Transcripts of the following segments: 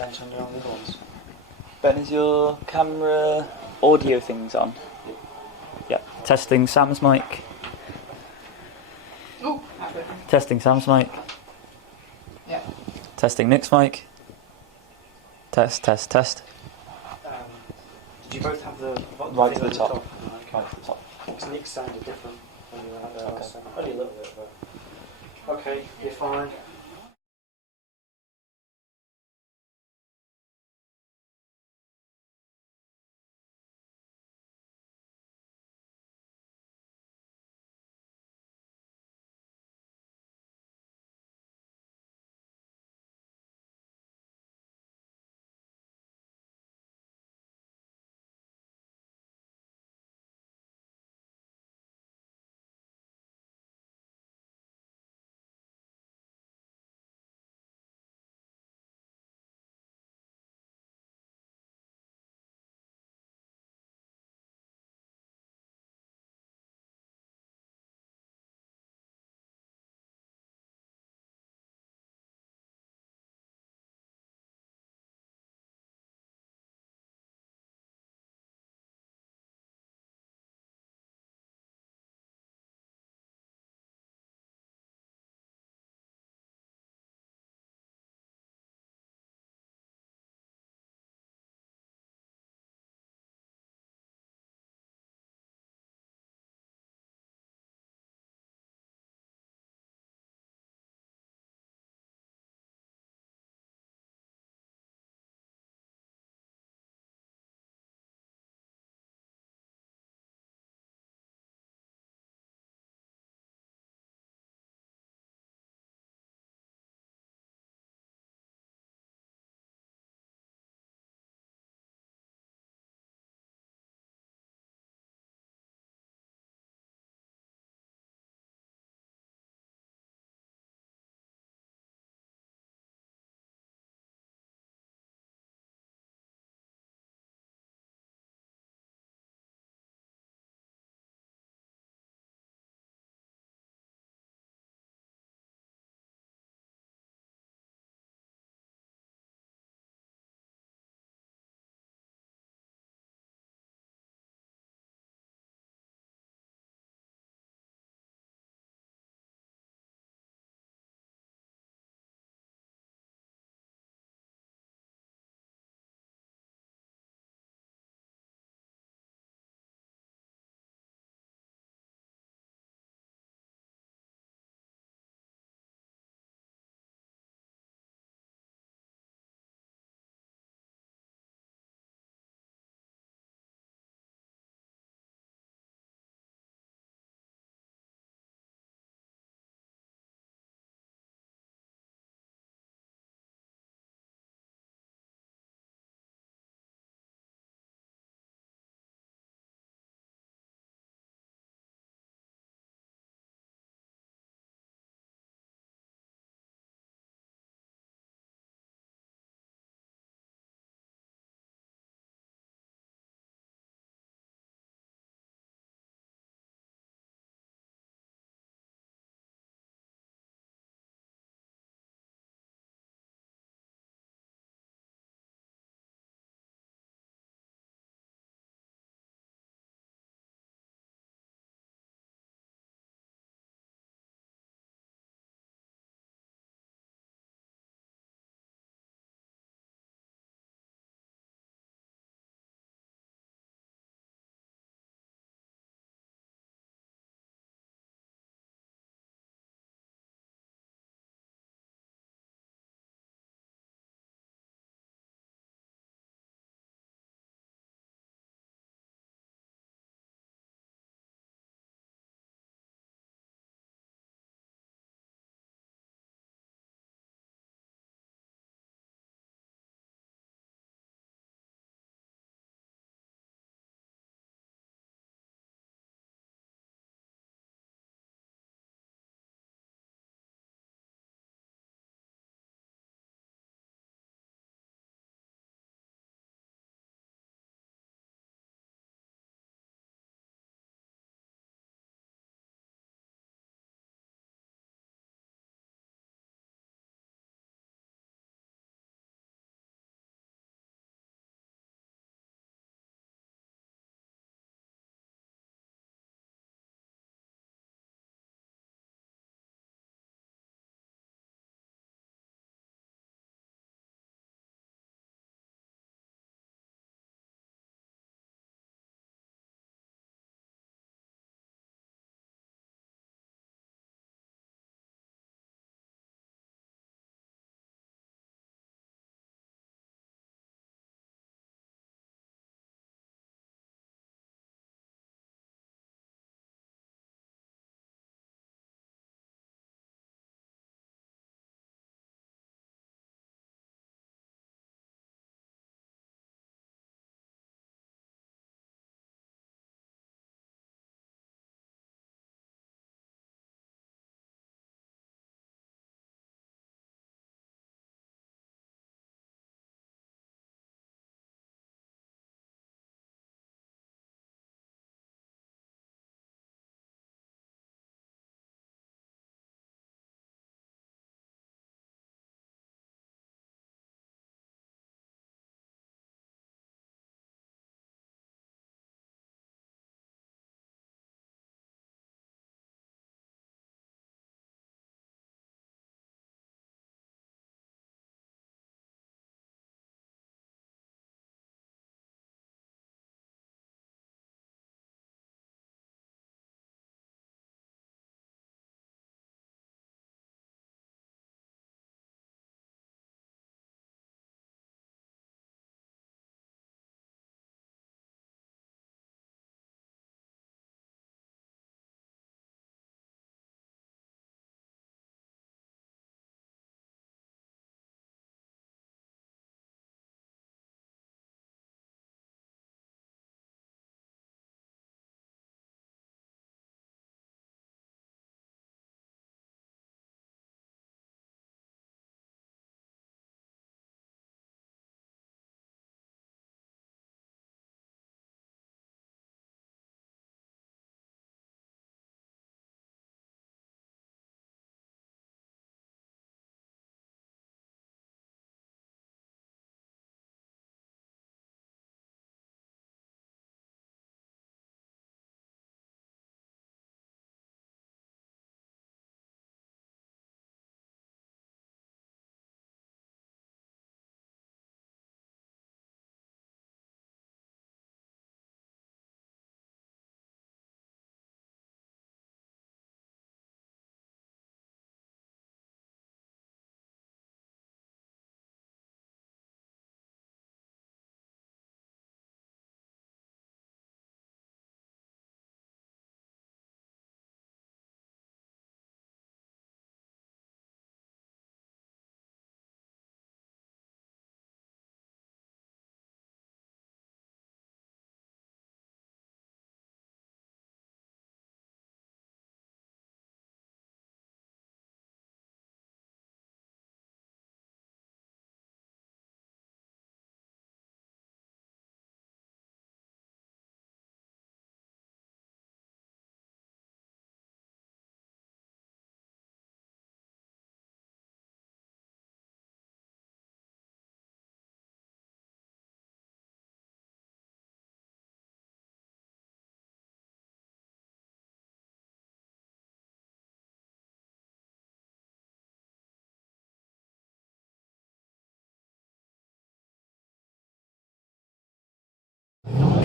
Ben, turn your other ones. Ben, is your camera audio things on? Yeah. Testing Sam's mic. Oh, happened. Testing Sam's mic. Yeah. Testing Nick's mic. Test, test, test. Did you both have the Right thing to at the top. Okay. Right to the top. Because Nick sounded different when you were out there Okay. last time. Only a little bit, but okay, you're fine.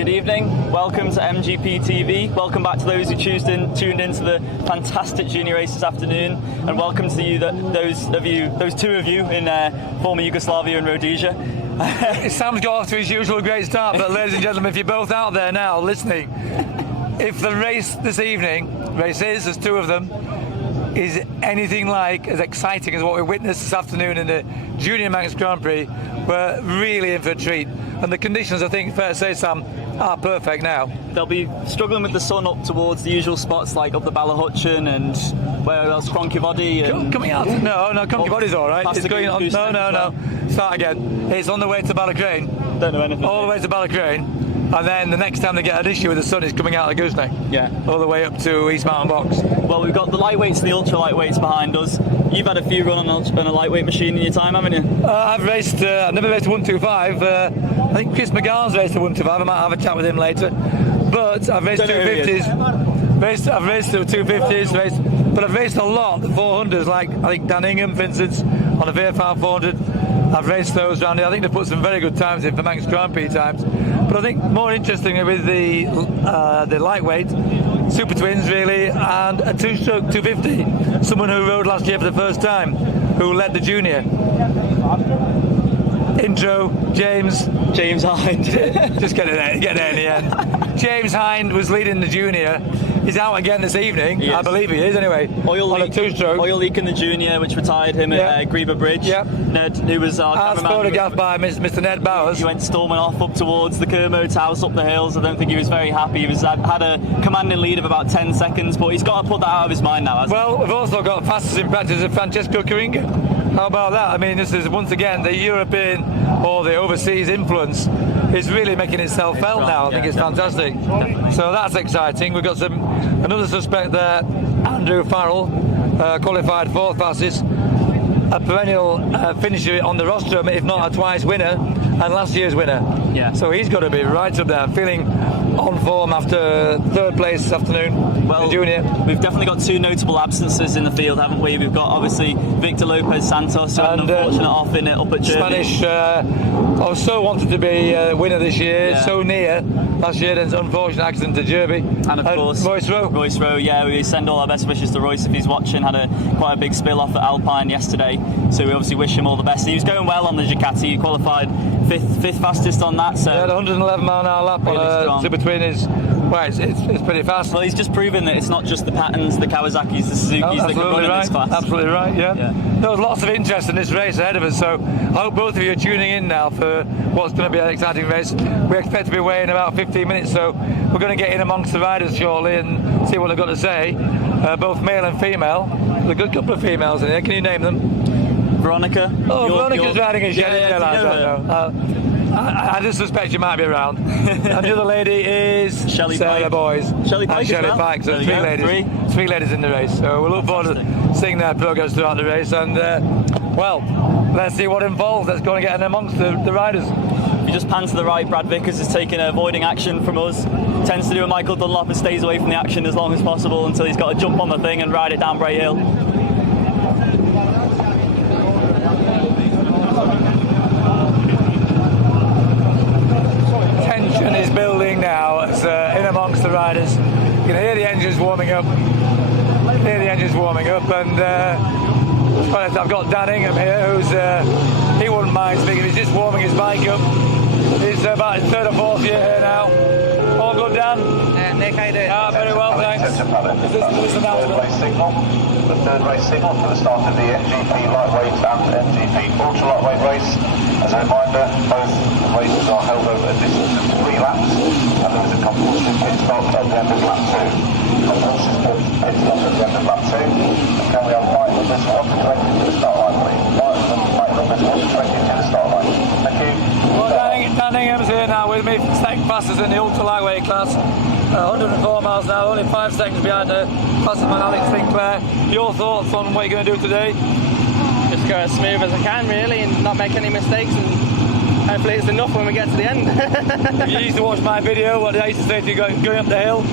Good evening. Welcome to MGP TV. Welcome back to those who tuned into the fantastic junior race this afternoon, and welcome to you, those two of you in former Yugoslavia and Rhodesia. Sam's got off to his usual great start, but ladies and gentlemen, if you're both out there now listening, if the race this evening, there's two of them, is anything like as exciting as what we witnessed this afternoon in the Junior Manx Grand Prix, we're really in for a treat. And the conditions, I think, fair to say, Sam, are perfect now. They'll be struggling with the sun up towards the usual spots like up the Ballahutchin and where else, Cronky and coming out. No, Cronky Body's all right. It's going on. No. Start again. It's on the way to Ballacrane. Don't know anything. All the way to Ballacrane. And then the next time they get an issue with the sun is coming out of the gooseneck. Yeah. All the way up to East Mountain Box. Well, we've got the lightweights and the ultra lightweights behind us. You've had a few run on a lightweight machine in your time, haven't you? I've never raced a 125. I think Chris McGann's raced a 125. I might have a chat with him later. But I've raced 250s. I've raced 250s, but I've raced a lot, the 400s, like I think Dan Ingham, for instance, on a VFR 400. I've raced those around here. I think they've put some very good times in for Manx Grand Prix times. But I think more interestingly with the lightweight, Super Twins really, and a two-stroke 250, someone who rode last year for the first time, who led the junior. Intro, James Hind. Just get there in the end. James Hind was leading the junior. He's out again this evening. I believe he is anyway. On a two-stroke. Oil leak in the junior, which retired him at Greba Bridge. Yeah. Ned, who was our cameraman, photographed by Mr. Ned Bowers. He went storming off up towards the Kermode's house up the hills. I don't think he was very happy. He had a commanding lead of about 10 seconds, but he's got to put that out of his mind now, hasn't he? Well, we've also got fastest in practice of Francesco Caringa. How about that? I mean, this is once again the European or the overseas influence is really making itself felt now. I think it's fantastic. So that's exciting. We've got another suspect there, Andrew Farrell, qualified fourth fastest, a perennial finisher on the rostrum, if not a twice winner, and last year's winner. Yeah. So he's got to be right up there, feeling on form after third place this afternoon. Well, the junior. We've definitely got two notable absences in the field, haven't we? We've got obviously Victor Lopez Santos, who had an unfortunate off in it up at Derby. Spanish, I was so wanted to be a winner this year, so near last year, then unfortunate accident to Derby. And of course, Royce Rowe. Yeah, we send all our best wishes to Royce if he's watching. Had quite a big spill off at Alpine yesterday, so we obviously wish him all the best. He was going well on the Ducati. He qualified fifth fastest on that. So he had 111 mile an hour lap really on a Super Twin. It's pretty fast. Well, he's just proven that it's not just the Pattons, the Kawasaki's, the Suzukis that can run in this class. Absolutely right, yeah. There's lots of interest in this race ahead of us, so I hope both of you are tuning in now for what's going to be an exciting race. We expect to be away in about 15 minutes, so we're going to get in amongst the riders shortly and see what they've got to say, both male and female. There's a good couple of females in here. Can you name them? Veronica. Veronica's riding a Shelly. I just suspect you might be around. And the other lady is Shelley Sarah Pike. Boys. Shelley Pike. Shelley Pike. So three ladies in the race. So we'll look forward to seeing their progress throughout the race. And let's see what involves. Let's go and get in amongst the riders. If you just pan to the right, Brad Vickers is taking avoiding action from us. Tends to do a Michael Dunlop and stays away from the action as long as possible until he's got to jump on the thing and ride it down Bray Hill. Tension is building now as in amongst the riders. You can hear the engines warming up. And I've got Dan Ingham here, who's he wouldn't mind speaking. He's just warming his bike up. He's about his third or fourth year here now. All good, Dan? Nick, how you doing? Very well, thanks. Is this announcement? The third race signal for the start of the MGP lightweight and MGP ultra lightweight race. As a reminder, both races are held over a distance of 3 laps, and there is a compulsory pit stop at the end of lap 2. Compulsory pit stop at the end of lap 2. And can we have light numbers 1 to 20 to the start line, please? Light numbers 1 to 20 to the start line. Thank you. Well, Dan Ingham's here now with me, second fastest in the ultra lightweight class. 104 miles an hour, only 5 seconds behind the fastest man Alex Sinclair. Your thoughts on what you're going to do today? Just go as smooth as I can, really, and not make any mistakes, and hopefully it's enough when we get to the end. You used to watch my video, what I used to say to you going up the hill,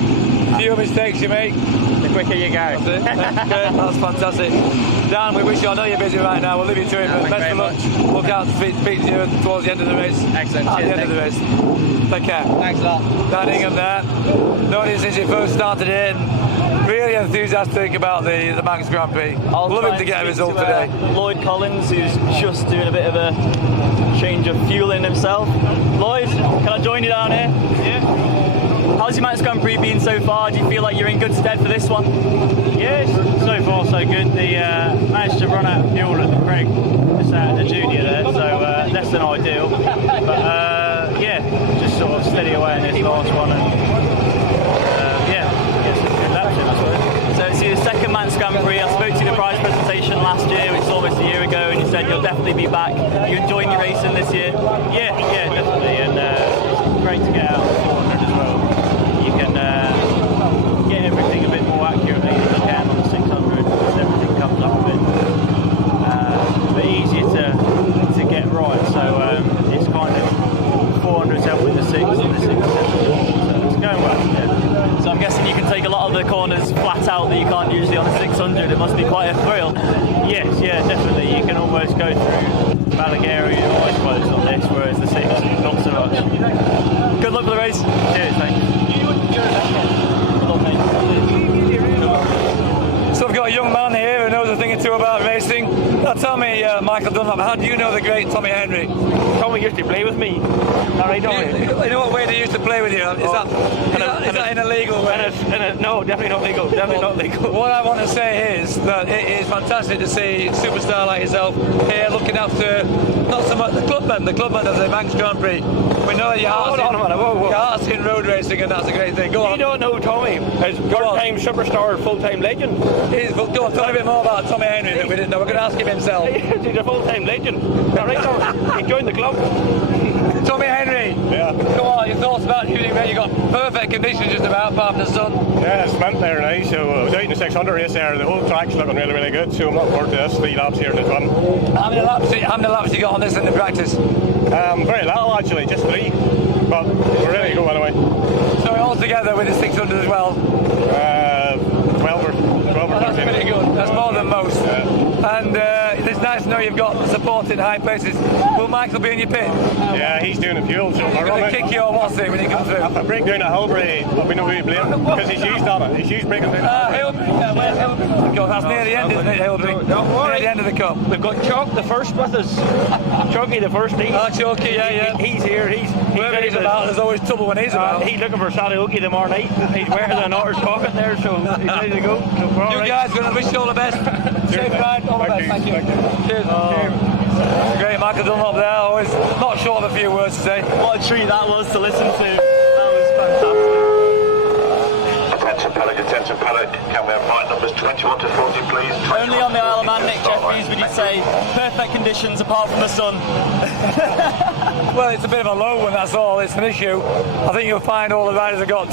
few mistakes you make. quicker you go. That's fantastic. Dan, we wish you, I know you're busy right now, we'll leave you to it, but best of luck. Look out to speak to you towards the end of the race. Excellent. At the end of the race. Take care. Thanks a lot. Dan Ingham there. Known him since he first started in. Really enthusiastic about the Manx Grand Prix. Love him to get a result today. Lloyd Collins, who's just doing a bit of a change of fuel in himself. Lloyd, can I join you down here? Yeah. How's your Manx Grand Prix been so far? Do you feel like you're in good stead for this one? Yes, so far so good. The managed to run out of fuel at the Prix, just out of the junior there, so less than ideal. But yeah, just sort of steady away in this last one, and yeah, get some good laps in, I suppose. So it's your second Manx Grand Prix. I spoke to you at the prize presentation last year, which was almost a year ago, and you said you'll definitely be back. You enjoying your racing this year? Yeah, definitely, and it's great to get out of the 400 as well. You can get everything a bit more accurately than you can on the 600, because everything comes up a bit easier to get right. So it's kind of 400's helping the 6 and the 6 so it's going well. Yeah. So I'm guessing you can take a lot of the corners flat out that you can't usually on a 600. It must be quite a thrill. Yes, yeah, definitely. You can almost go through Balagary almost close on this, whereas the 6 not so much. Good luck for the race. Cheers, thanks. So I've got a young man here who knows a thing or two about racing. Now tell me, Michael Dunlop, how do you know the great Tommy Henry? Tommy used to play with me. All right, don't You know what way they used to play with you? Is that in a legal way? No, definitely not legal. Definitely not legal. What I want to say is that it is fantastic to see a superstar like yourself here looking after not so much the clubmen of the Manx Grand Prix. We know your heart's in road racing, and that's a great thing. Go on. You don't know Tommy is part-time superstar, full-time legend. Go on, tell me a bit more about Tommy Henry that we didn't know. We're going to ask him himself. He's a full-time legend. All right, he joined the club. Tommy Henry. Yeah. Come on, your thoughts about shooting there? You got perfect conditions just about, apart from the sun. Yeah, it's mint there now, so I was out in the 600 race there. The whole track's looking really, really good, so I'm looking forward to this 3 laps here in the fun. How many laps you got on this in the practice? Very little actually, just 3, but we're ready to go anyway. So all together with the 600 as well? 12 or 13. That's pretty good. That's more than most. And it's nice to know you've got support in high places. Will Michael be in your pit? Yeah, he's doing the fuel, so He's going to kick you or what's it when you come through? If I break down at Hilbury, I'll be no way to blame, because he's used on it. He's used breaking down at Hilbury. Where's Hilbury? That's near the end, isn't it, Hilbury? Near the end of the cup. We've got Chalk the first with us. Chalky the first. Chalky, yeah. He's here. Wherever he's about, there's always trouble when he's about. He's looking for Sadioki tomorrow night. He's wearing an otter's pocket there, so he's ready to go. So You guys, going to wish you all the best. Safe ride, all the best. Thank you. Cheers. Great, Michael Dunlop there. Always not short of a few words to say. What a treat that was to listen to. That was fantastic. Attention paddock, can we have flight numbers 21 to 40 please? Only on the Isle of Man, Nick Jeffries, would you say perfect conditions apart from the sun? Well, it's a bit of a low one, that's all. It's an issue. I think you'll find all the riders have got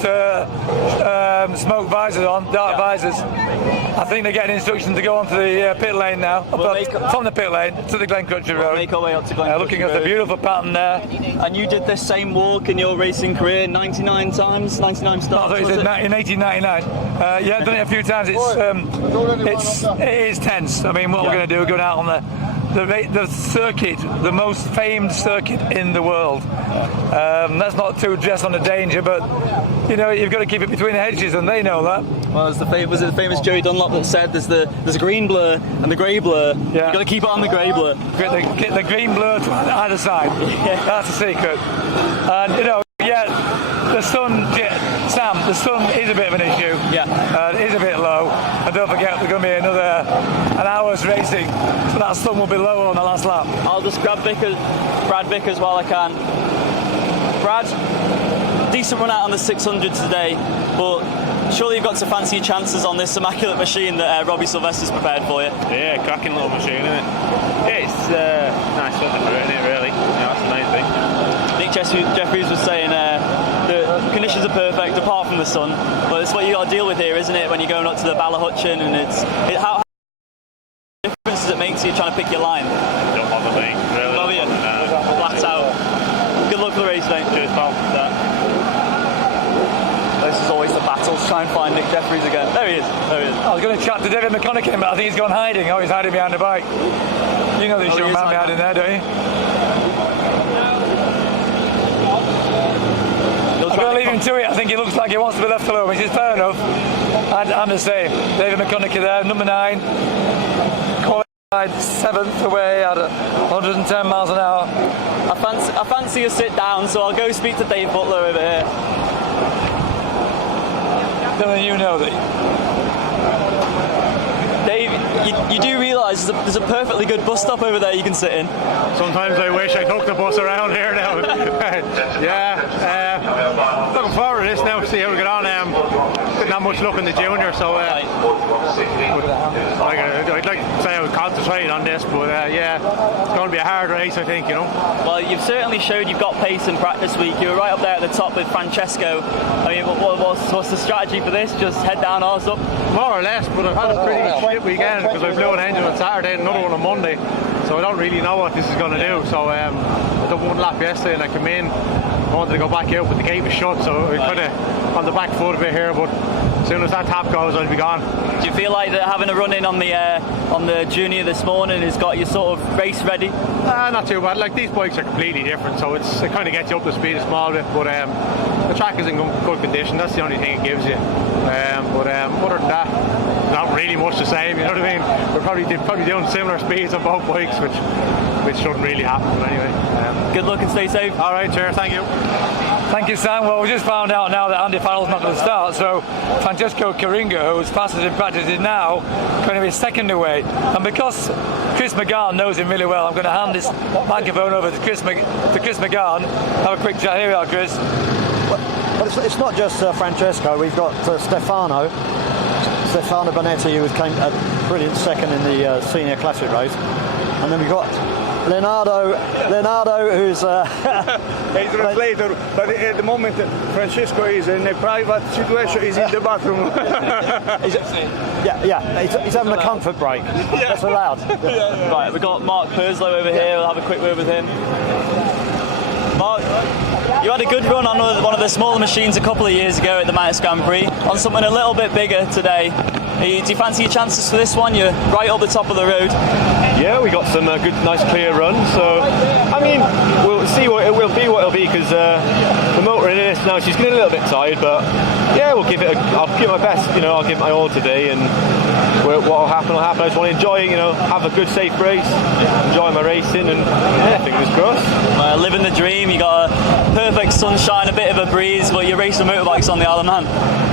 smoke visors on, dark visors. I think they're getting instructions to go onto the pit lane now. From the pit lane to the Glen Country Road. Make our way up to Glen Country Looking at Road. the beautiful pattern there. And you did this same walk in your racing career 99 times, 99 starts. I thought you said in 1899. Yeah, I've done it a few times. It is tense. I mean, what we're going to do, we're going out on the circuit, the most famed circuit in the world. That's not to dress on the danger, but you know, you've got to keep it between the hedges, and they know that. Well, was it the famous Joey Dunlop that said there's a green blur and the grey blur. Yeah. You've got to keep it on the grey blur. Get the green blur to either side. Yeah. That's the secret. And you know, the sun, Sam, the sun is a bit of an issue. Yeah. It is a bit low. And don't forget, there's going to be an hour's racing, so that sun will be lower on the last lap. I'll just grab Brad Vickers while I can. Brad, decent run out on the 600 today, but surely you've got to fancy your chances on this immaculate machine that Robbie Sylvester's prepared for you. Yeah, cracking little machine, isn't it? Yeah, it's nice something for it, isn't it, really? Yeah, that's the main thing. Nick Jeffries was saying the conditions are perfect apart from the sun, but it's what you got to deal with here, isn't it, when you're going up to the Ballahutchin, and how difference does it make to you trying to pick your line? Don't bother me, really. Love you. Flat out. Good luck for the race, mate. Cheers, pal. This is always the battle Let's try and find Nick Jeffries again. There he is. There he is. I was going to chat to David McConaughey, but I think he's gone hiding. Oh, he's hiding behind the bike. You know this young man behind there, don't you? I'm going to leave him to it. I think he looks like he wants to be left alone, which is fair enough. I'm the same. David McConaughey there, number 9. Qualified 7th away at 110 miles an hour. I fancy a sit down, so I'll go speak to Dave Butler over here. Dylan, you know that. Dave, you do realise there's a perfectly good bus stop over there you can sit in. Sometimes I wish I took the bus around here now. Looking forward to this now, see how we get on. Didn't have much luck in the junior, so I'd like to say I would concentrate on this, but it's going to be a hard race, I think, you know. Well, you've certainly showed you've got pace in practice week. You were right up there at the top with Francesco. I mean, what's the strategy for this? Just head down, arse up? More or less, but I've had a pretty quiet weekend because I flew an engine on Saturday and another one on Monday, so I don't really know what this is going to do. So I done one lap yesterday and I came in, I wanted to go back out, but the gate was shut, so I kind of on the back foot a bit here, but as soon as that tap goes, I'll be gone. Do you feel like that having a run in on the junior this morning has got you sort of race ready? Not too bad. Like, these bikes are completely different, so it kind of gets you up to speed a small bit, but the track is in good condition. That's the only thing it gives you. But other than that, not really much the same. You know what I mean? We're probably doing similar speeds on both bikes, which shouldn't really happen. But anyway, good luck and stay safe. All right, cheers. Thank you. Thank you, Sam. Well, we just found out now that Andy Farrell's not going to start, so Francesco Caringa, who's fastest in practice, is now going to be second away. And because Chris McGann knows him really well, I'm going to hand this microphone over to Chris McGann. Have a quick chat. Here we are, Chris. Well, it's not just Francesco. We've got Stefano Bonetti, who came a brilliant second in the senior classic race, and then we've got Leonardo, who's a translator, but at the moment Francesco is in a private situation. He's in the bathroom. he's having a comfort break. That's allowed. Right, we've got Mark Purslow over here. We'll have a quick word with him. Mark, you had a good run on one of the smaller machines a couple of years ago at the Manx Grand Prix, on something a little bit bigger today. Do you fancy your chances for this one? You're right up the top of the road. Yeah, we got some good, nice, clear run. So, I mean, we'll see what it will be because the motor in this now, she's getting a little bit tired, but yeah, I'll give my best. You know, I'll give my all today, and what'll happen will happen. I just want to enjoy it. You know, have a good, safe race, enjoy my racing, and yeah, fingers crossed. Living the dream. You got a perfect sunshine, a bit of a breeze, but you're racing motorbikes on the Isle of Man.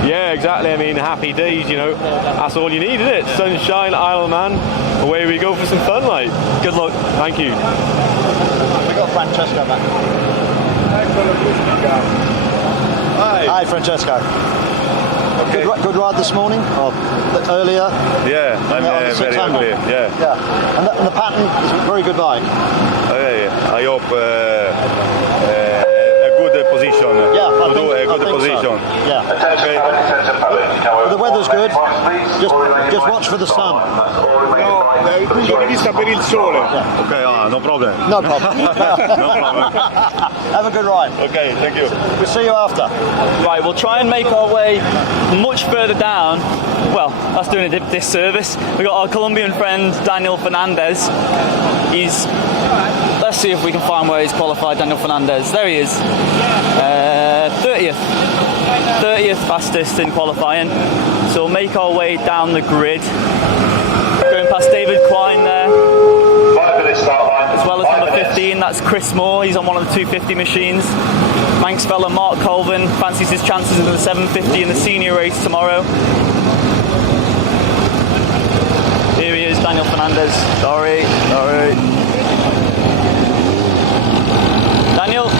Yeah, exactly. I mean, happy days. You know, that's all you need, isn't it? Sunshine, Isle of Man. Away we go for some fun, like. Good luck. Thank you. We got Francesco back. Hi, Francesco. Okay. Good ride this morning, or earlier? Yeah, I'm very early. Yeah. And the pattern is a very good bike. I hope a good position. Yeah, a good position. So. Yeah. Okay. Well, the weather's good. Just watch for the sun. Il punto di vista per il sole. Okay, no problem. No problem. No problem. Have a good ride. Okay, thank you. We'll see you after. Right, we'll try and make our way much further down. Well, that's doing a disservice. We've got our Colombian friend Daniel Fernandez. Let's see if we can find where he's qualified, Daniel Fernandez. There he is. 30th fastest in qualifying. So we'll make our way down the grid. Going past David Quine there. As well as number 15, that's Chris Moore. He's on one of the 250 machines. Manx fella Mark Colvin fancies his chances in the 750 in the senior race tomorrow. Here he is, Daniel Fernandez. Sorry. Daniel?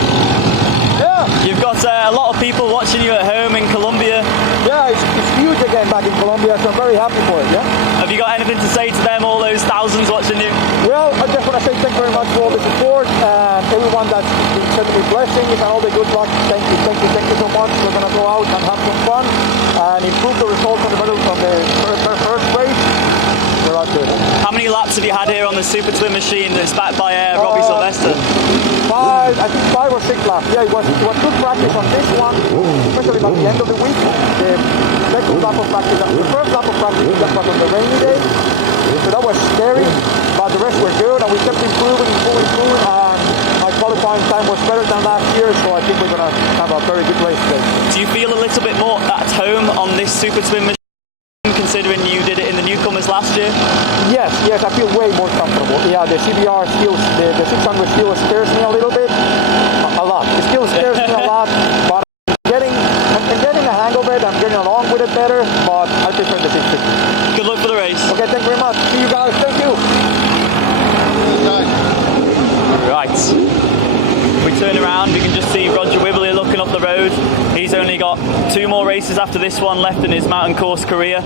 Yeah. You've got a lot of people watching you at home in Colombia. Yeah, it's huge again back in Colombia, so I'm very happy for it, yeah? Have you got anything to say to them, all those thousands watching you? Well, I just want to say thank you very much for all the support and everyone that's been sending me blessings and all the good luck. Thank you so much. We're going to go out and have some fun and improve the results from the first race. We're out good. How many laps have you had here on the Super Twin machine that's backed by Robbie Sylvester? 5 or 6 laps. Yeah, it was good practice on this one, especially at the end of the week. The second lap of practice, the first lap of practice was on the rainy day, so that was scary, but the rest were good, and we kept improving, and my qualifying time was better than last year, so I think we're going to have a very good race today. Do you feel a little bit more at home on this Super Twin machine, considering you did it in the newcomers last year? Yes, I feel way more comfortable. Yeah, the CBR still, the 600 still scares me a little bit, a lot. It still scares me a lot, but I'm getting a hang of it. I'm getting along with it better, but I prefer the 650. Good luck for the race. Okay, thank you very much. See you guys. Thank you. Right. If we turn around, we can just see Roger Wibley looking up the road. He's only got 2 more races after this one left in his mountain course career.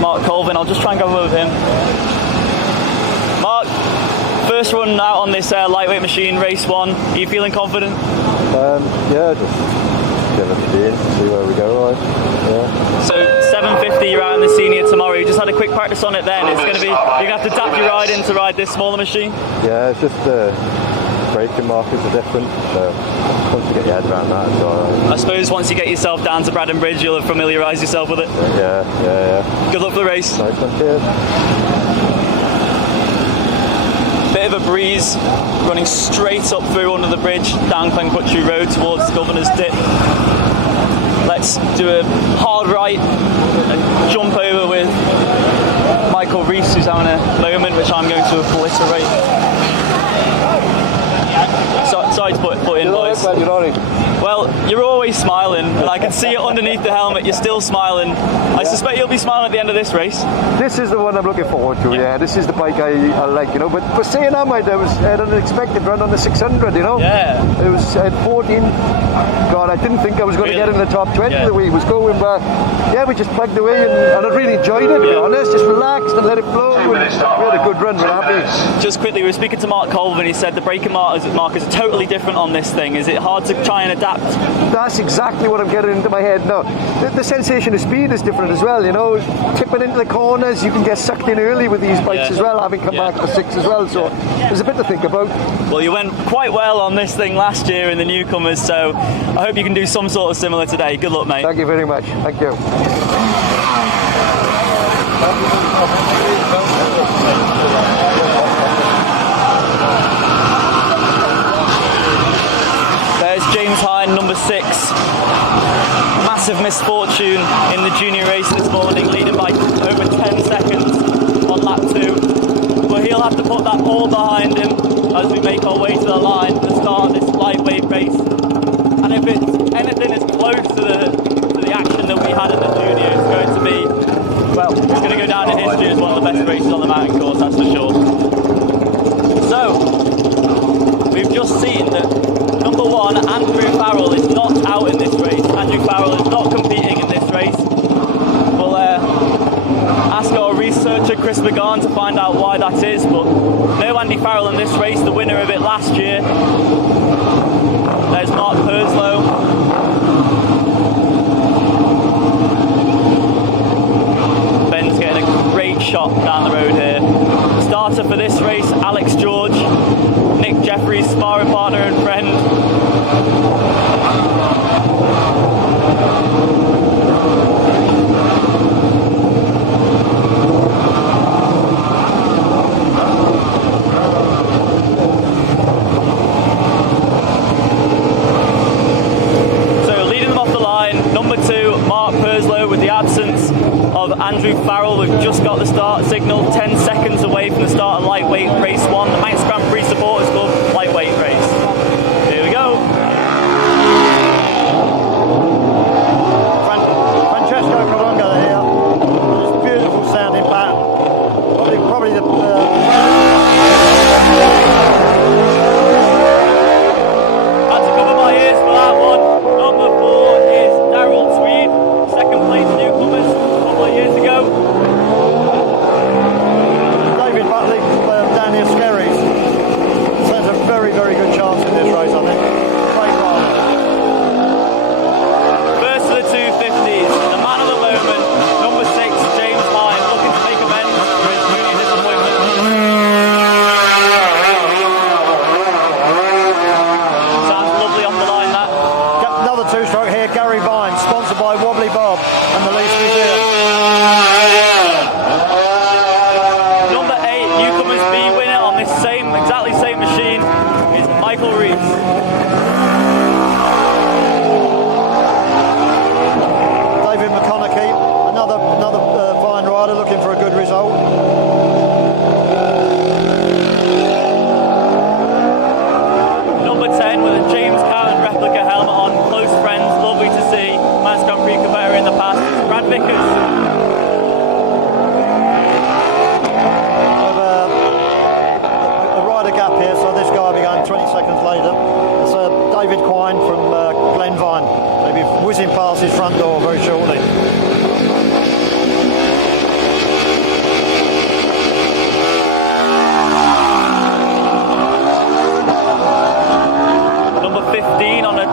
Mark Colvin, I'll just try and go over with him. Mark, first run out on this lightweight machine, race 1. Are you feeling confident? Yeah, just give it a day, see where we go. Yeah. So 750, you're out in the senior tomorrow. You just had a quick practice on it then. It's going to be, you're going to have to adapt your ride in to ride this smaller machine. Yeah, it's just braking markers are different, so once you get your head around that, it's alright. I suppose once you get yourself down to Braddon Bridge, you'll have familiarised yourself with it. Yeah. Good luck for the race. Nice one, cheers. Bit of a breeze, running straight up through under the bridge, down Glencutchery Road towards Governor's Dip. Let's do a hard right, a jump over with Michael Rees, who's having a moment which I'm going to obliterate. Sorry to put in, boys. Well, you're always smiling, and I can see it underneath the helmet. You're still smiling. I suspect you'll be smiling at the end of this race. This is the one I'm looking forward to. Yeah, this is the bike I like, you know. But for saying that, I had an unexpected run on the 600, you know. Yeah. It was at 14. God, I didn't think I was going to get in the top 20 the way it was going, but yeah, we just plugged away, and I really enjoyed it. To be honest, just relaxed and let it flow. We had a good run. We're happy. Just quickly, we were speaking to Mark Colvin. He said the braking markers are totally different on this thing. Is it hard to try and adapt? That's exactly what I'm getting into my head now. The sensation of speed is different as well, you know. Tipping into the corners, you can get sucked in early with these bikes as well, having come back for 6 as well, so there's a bit to think about. Well, you went quite well on this thing last year in the newcomers, so I hope you can do some sort of similar today. Good luck, mate. Thank you very much. Thank you. James Hine, number 6. Massive misfortune in the junior race this morning, leading by over 10 seconds on lap 2. But he'll have to put that all behind him as we make our way to the line to start this lightweight race. And if it's anything as close to the action that we had in the junior, it's going to be, well, it's going to go down in history as one of the best races on the mountain course, that's for sure. So, we've just seen that number 1, Andrew Farrell, is not out in this race. Andrew Farrell is not competing in this race. We'll ask our researcher Chris McGahn to find out why that is, but no Andy Farrell in this race, the winner of it last year. There's Mark Purslow. Ben's getting a great shot down the road here. Starter for this race, Alex George. Nick Jeffries, sparring partner and friend. So leading them off the line, number 2, Mark Purslow, with the absence of Andrew Farrell. We've just got the start signal, 10 seconds away from the start of lightweight race 1, the Manx Grand Prix Supporters Club lightweight race. Here we go. Francesco Colunga here. This beautiful sounding pattern. Probably the Had to cover my ears for that one. Number 4 is Darryl Tweed, second place newcomers a couple of years ago. David Butley down here same machine is Michael Reeves. David McConaughey, another fine rider looking for a good result. Number 10 with a James Cowan replica helmet on, close friends, lovely to see. Manx Grand Prix competitor in the past, Brad Vickers. A rider gap here, so this guy will be going 20 seconds later. It's David Quine from Glenvine. They'll be whizzing past his front door very shortly. Number 15 on a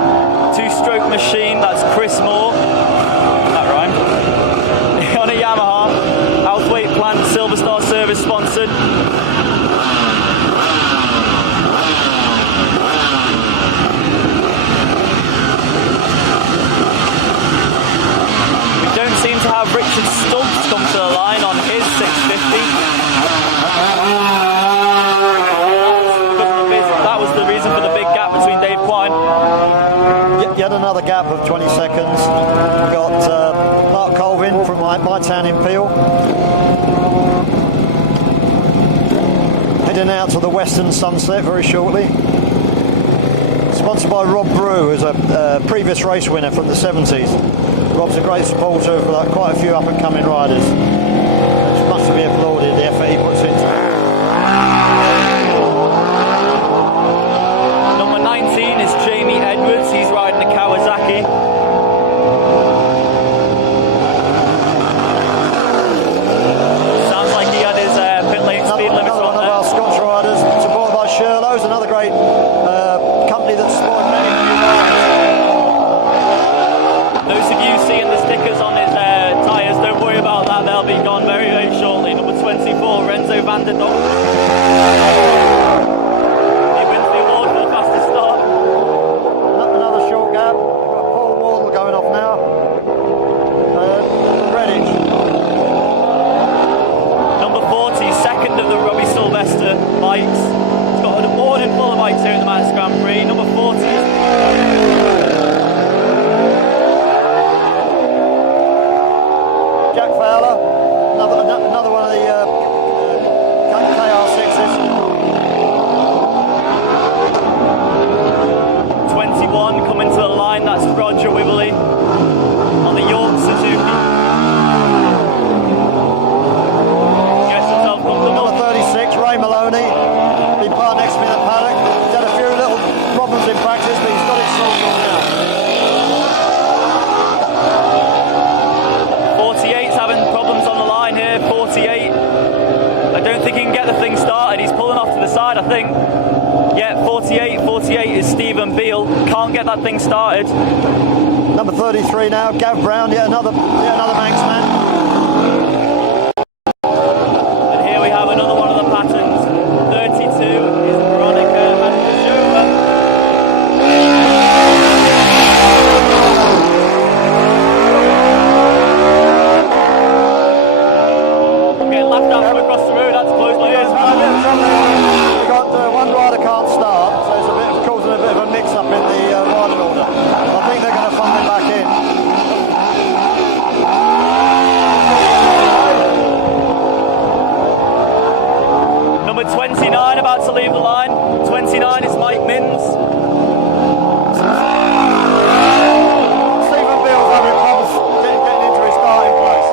two-stroke machine, that's Chris Moore. That rhymed. On a Yamaha, Outhwaite Plant Silver Star Service sponsored. We don't seem to have Richard Stubbs come to the line on his 650. That was the reason for the big gap between Dave Quine. Yet another gap of 20 seconds. We've got Mark Colvin from my town in Peel. Heading out to the Western Sunset very shortly. Sponsored by Rob Brew, who's a previous race winner from the 70s. Rob's a great supporter of quite a few up-and-coming riders. It's much to be applauded, the effort he puts into it. Number 19 is Jamie Edwards, he's riding a Kawasaki. Sounds like he had his pit lane speed limits on there. One of our Scotch riders, supported by Sherlow's, another great company that's supported many new riders. Those of you seeing the stickers on his tyres, don't worry about that, they'll be gone very, very shortly. Number 24, Renzo van der Donk. He wins the award for the fastest start. Another short gap. We've got Paul Wardle going off now. Redditch. Number 40, second of the Robbie Sylvester bikes. He's got an board full of bikes here in the Manx Grand Prix. Number 40. Jack Fowler, another one of the KR6s. 21 coming to the line, that's Roger Wibbley on the York Suzuki. Gets himself comfortable. Number 36, Ray Maloney, been part next to me in the paddock. He's had a few little problems in practice, but he's got it sorted now. 48's having problems on the line here, 48. I don't think he can get the thing started, he's pulling off to the side I think. Yeah, 48 is Stephen Beale, can't get that thing started. Number 33 now, Gav Brown, yet another Manx man. And here we have another one of the patterns. 32 is Veronica Andrejova. Getting laughed at from across the road, that's close my ears. We've got one rider can't start, so it's causing a bit of a mix-up in the riding order. I think they're going to funnel him back in. Number 29 about to leave the line. 29 is Mike Minns. Stephen Beale's having problems getting into his starting place.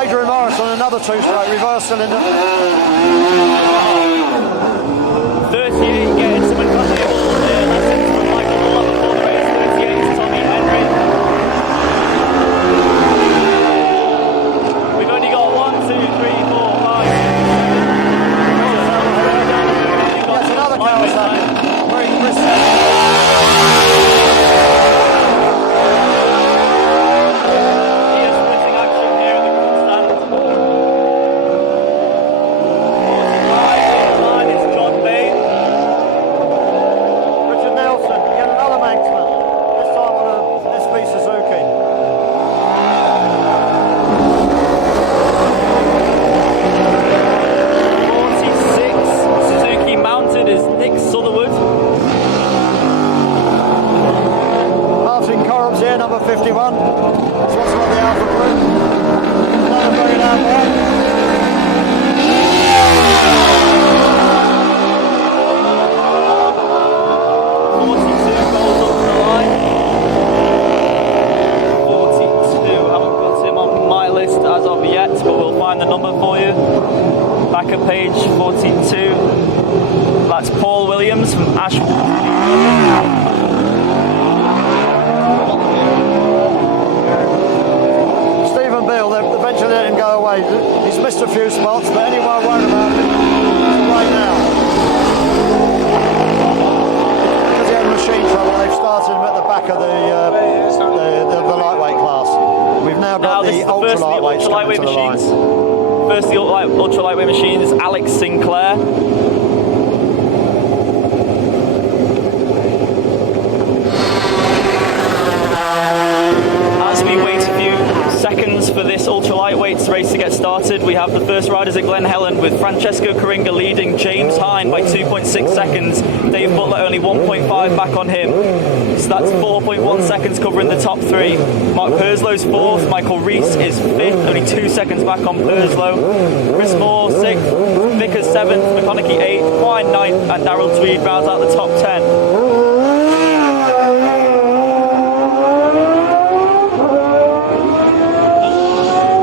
Adrian Morris on another two-stroke reverse cylinder. 38 getting some invaluable lessons from Michael Muller before the race. 38 is Tommy Henry. We've only got 1, 2, 3, 4, 5. Yes, another Kawasaki. Very crisp. He is splitting action here in the 61. This one's got the Alpha Blue. Another very loud bike. As of yet, but we'll find the number for you. Back at page 42. That's Paul Williams from Ashford. Stephen Beale, they eventually let him go away. He's missed a few spots, but anyone worried about him right now. Because he had machine trouble, they've started him at the back of the lightweight class. We've now got the ultra lightweight machines. First, the ultra lightweight machine is Alex Sinclair. As we wait a few seconds for this ultra lightweights race to get started, we have the first riders at Glen Helen with Francesco Coringa leading James Hine by 2.6 seconds. Dave Butler only 1.5 back on him. So that's 4.1 seconds covering the top three. Mark Perslow's fourth, Michael Reese is fifth, only 2 seconds back on Perslow. Chris Moore sixth, Vickers seventh, McConaughey eighth, Quine ninth, and Darrell Tweed rounds out the top 10.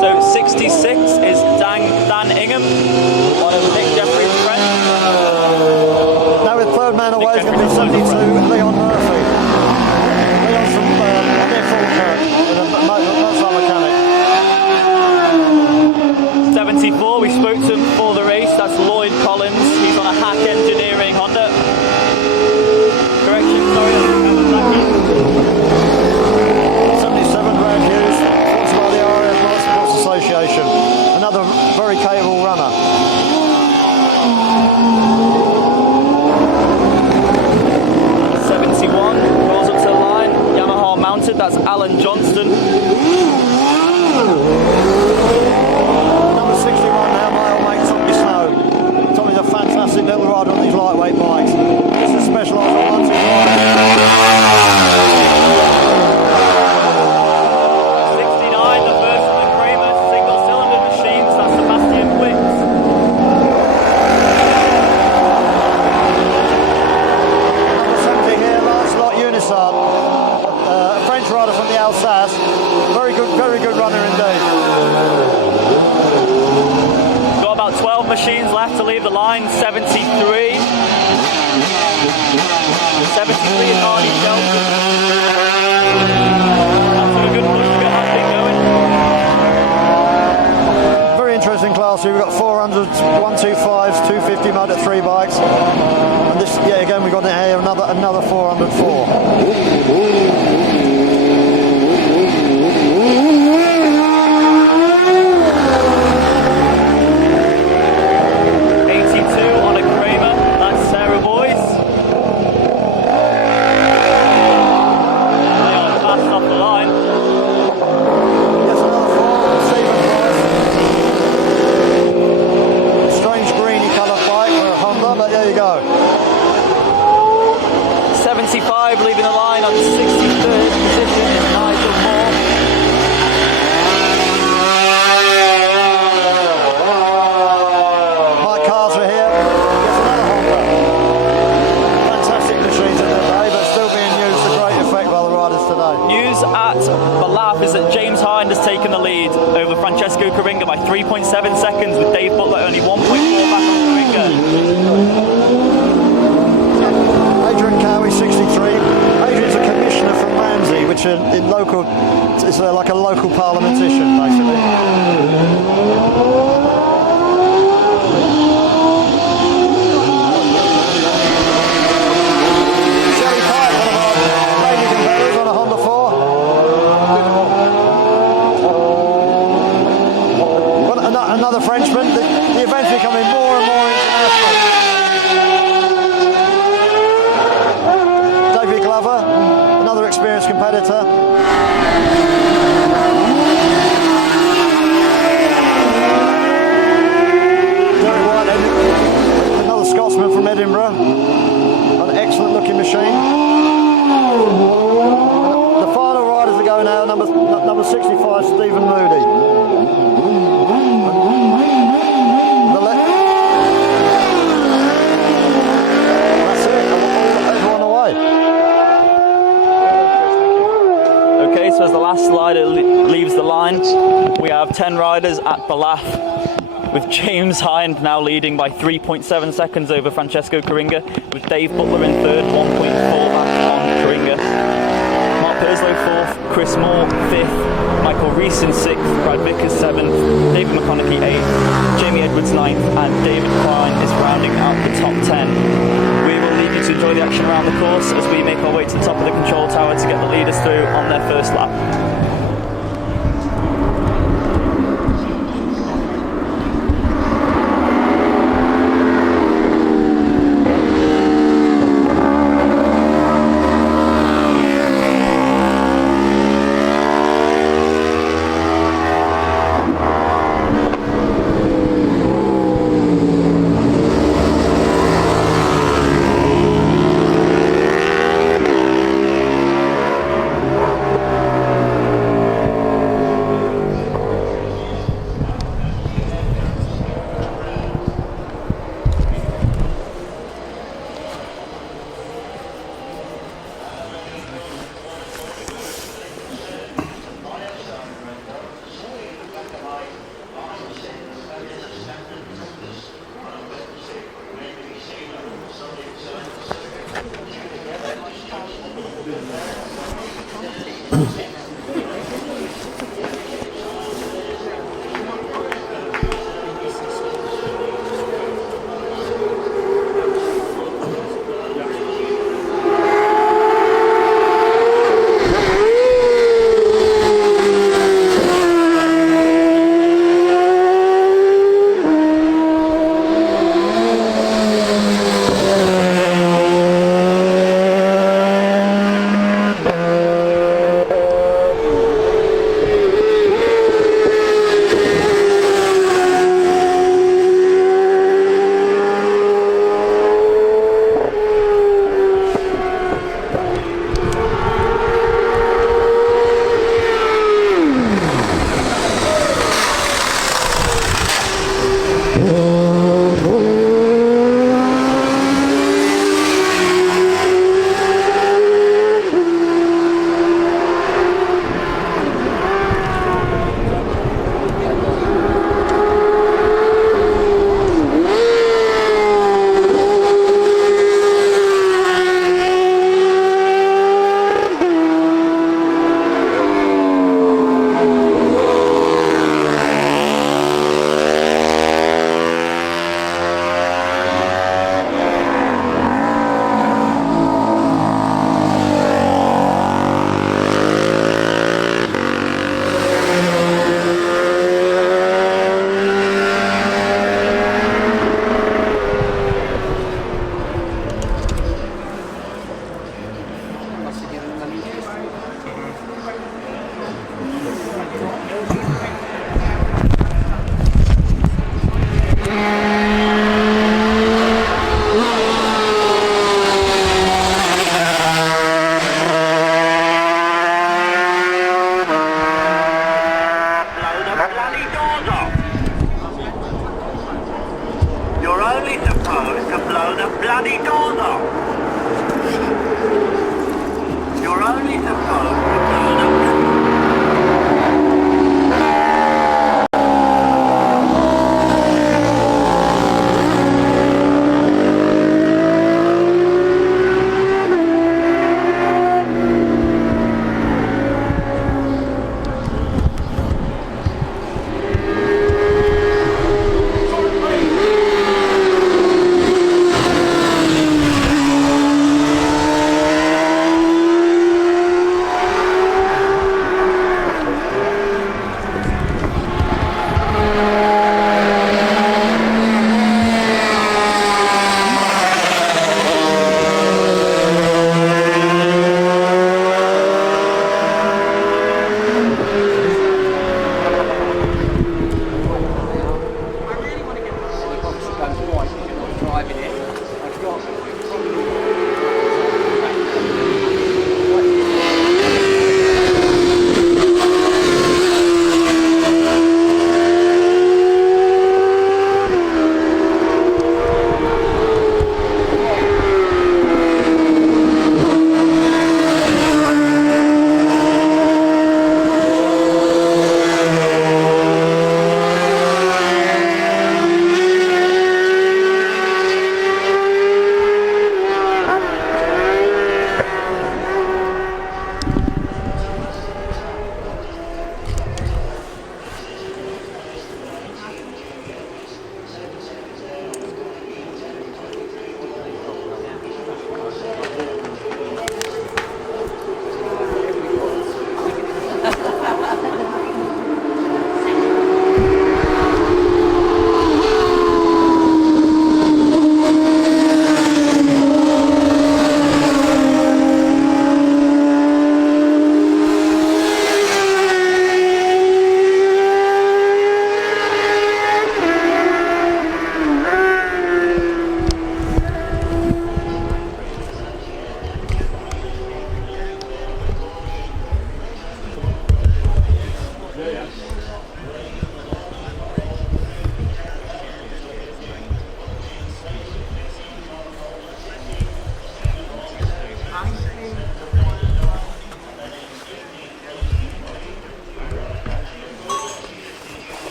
So 66 is Dan Ingham, one of Nick Jeffrey's friends. Now with third man away is going to be 72, Leon Murphy. Leon's from near Falkirk, a motorcycle mechanic. 74, we spoke to him before the race, that's Lloyd Collins. He's on a Hack Engineering Honda. Correction, sorry, that's Kevin 77, Brad Hughes, sponsored by the RAF Motorsports Association. Another very capable runner. 71 rolls up to the line, Yamaha mounted, that's Alan Johnston. Number 61 now, my old mate Tommy Snow. Tommy's a fantastic little rider on these lightweight bikes. This is specialised on 125. 69, the first of the Kramer single-cylinder machines, that's Sebastian Wicks. Number 70 here, Lancelot Unisart, a French rider from the Alsace. Very good runner indeed. Got about 12 machines left to leave the line. 73. 73 is Arnie Shelton. That's a good push to get that thing going. Very interesting class here. We've got 400s, 125s, 250 Motor 3 bikes. And this, yeah, again, we've got in here another 404. 82 on a Kramer. That's Sarah Boyce. They are fast off the line. Yes, another 4, Stephen Price. Strange greeny coloured bike for a Honda, but there you go. 75 leaving the line on 63rd position is Nigel Moore. Mike Carter here. Yes, another Honda. Fantastic machines in the day, but still being used to great effect by the riders today. News at the lap is that James Hine has taken the lead over Francesco Coringa by 3.7 seconds, with Dave Butler only 1.4 back on Coringa. Adrian Cowie, 63. Adrian's a commissioner from Ramsey, which is like a local parliamentarian, basically. Shelly Pike, one of our lady competitors on a Honda 4. Well, another Frenchman. The event's becoming more and more international. David Glover, another experienced competitor. Derek Whitehead, another Scotsman from Edinburgh. An excellent looking machine. The final riders are going now, number number 65, Stephen Moody. That's it. Everyone away. Okay, so as the last slider leaves the line, we have 10 riders at Ballath, with James Hind now leading by 3.7 seconds over Francesco Coringa, with Dave Butler in third, 1.4 back on Coringa. Mark Perslow fourth, Chris Moore fifth, Michael Rees in sixth, Brad Vickers seventh, David McConaughey eighth, Jamie Edwards ninth, and David Klein is rounding out the top 10. We will leave you to enjoy the action around the course as we make our way to the top of the control tower to get the leaders through on their first lap.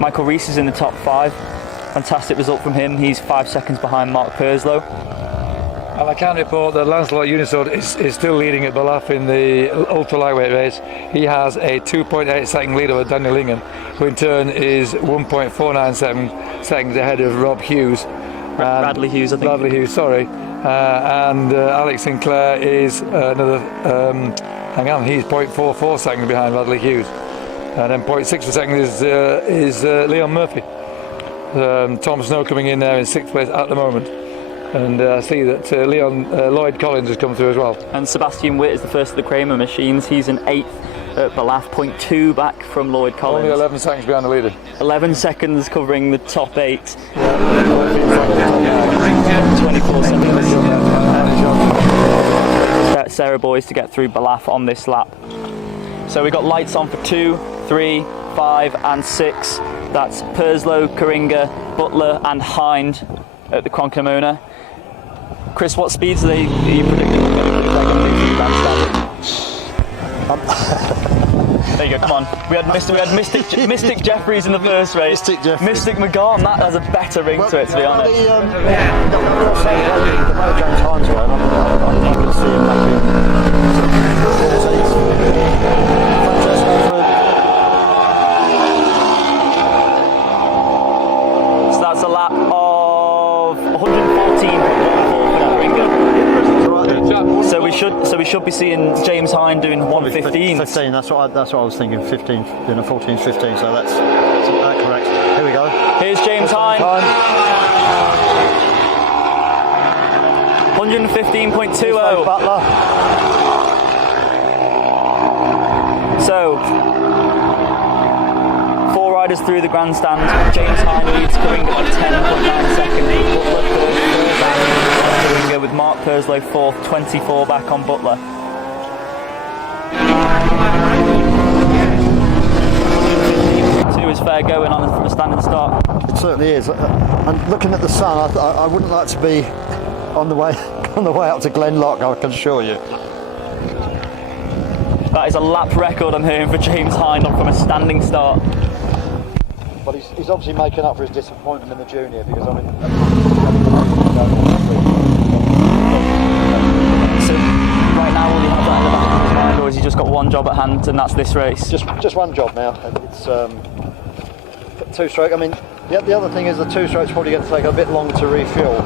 Michael Rees is in the top 5. Fantastic result from him. He's 5 seconds behind Mark Purslow. And I can report that Lancelot Unisod is still leading at Balaf in the ultra lightweight race. He has a 2.8 second lead over Daniel Ingham, who in turn is 1.49 seconds ahead of Rob Hughes. Bradley Hughes, I think. Bradley Hughes, sorry. And Alex Sinclair is another, he's 0.44 seconds behind Bradley Hughes. And then 0.6 per second is Leon Murphy. Tom Snow coming in there in 6th place at the moment. And I see that Lloyd Collins has come through as well. And Sebastian Witt is the first of the Kramer machines. He's in 8th at Balaf, 0.2 back from Lloyd Collins. Only 11 seconds behind the leader. 11 seconds covering the top 8. 24 seconds. Sarah Boys to get through Balaf on this lap. So we got lights on for 2, 3, 5 and 6. That's Purslow, Coringa, Butler and Hind at the Cronkemona. Chris, what speeds are you predicting they're going to do There you go, come on. We had Mystic Jeffries in the first race. Mystic McGahn, that has a better ring to it, to be honest. The James Hines one, I can see him So that's a lap of 114. So we should be seeing James Hine doing 115. 15. That's what I was thinking. 15, doing a 14:15. So that's correct. Here we go. Here's James Hine. 115.20. Butler. So 4 riders through the grandstand. James Hine leads Coringa by 10.9 seconds. Coringa with Mark Purslow 4th, 24 back on Butler. Two is fair going on from a standing start. It certainly is. And looking at the sun, I wouldn't like to be on the way up to Glenlock, I can assure you. That is a lap record I'm hearing for James Hine from a standing start. But he's obviously making up for his disappointment in the junior, because so right now will he have that in the back of his mind, or has he just got one job at hand and that's this race? Just one job now. It's 2-stroke. I mean, the other thing is the 2-stroke's probably going to take a bit longer to refuel.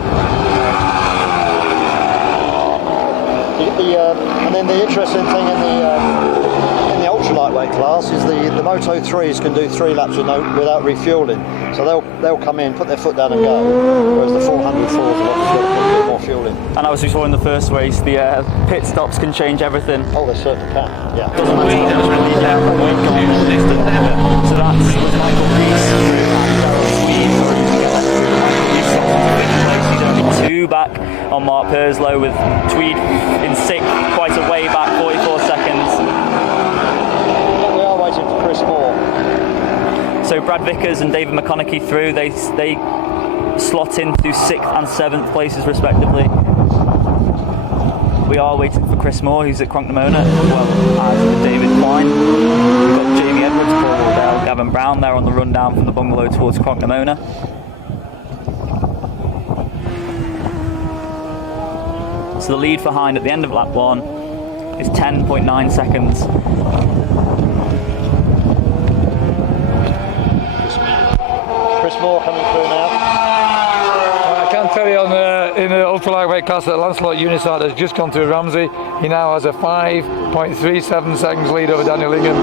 And then the interesting thing in the ultra lightweight class is the Moto 3s can do 3 laps without refueling. So they'll come in, put their foot down and go, whereas the 400 4s have got a bit more fuel in. And as we saw in the first race, the pit stops can change everything. Oh, they certainly can. Yeah. Doesn't matter. So that's Michael Rees and He's only 2 back on Mark Purslow, with Tweed in 6th, quite a way back, 44 seconds. We are waiting for Chris Moore. So Brad Vickers and David McConaughey through. They slot into 6th and 7th places respectively. We are waiting for Chris Moore, who's at Cronkemona, as well as David Klein. We've got Jamie Edwards, Paul Wardell, Gavin Brown there on the run down from the bungalow towards Cronkemona. So the lead for Hind at the end of lap 1 is 10.9 seconds. Chris Moore coming through now. I can tell you in the ultra lightweight class that Lancelot Unisad has just gone through Ramsey. He now has a 5.37 seconds lead over Daniel Ingham.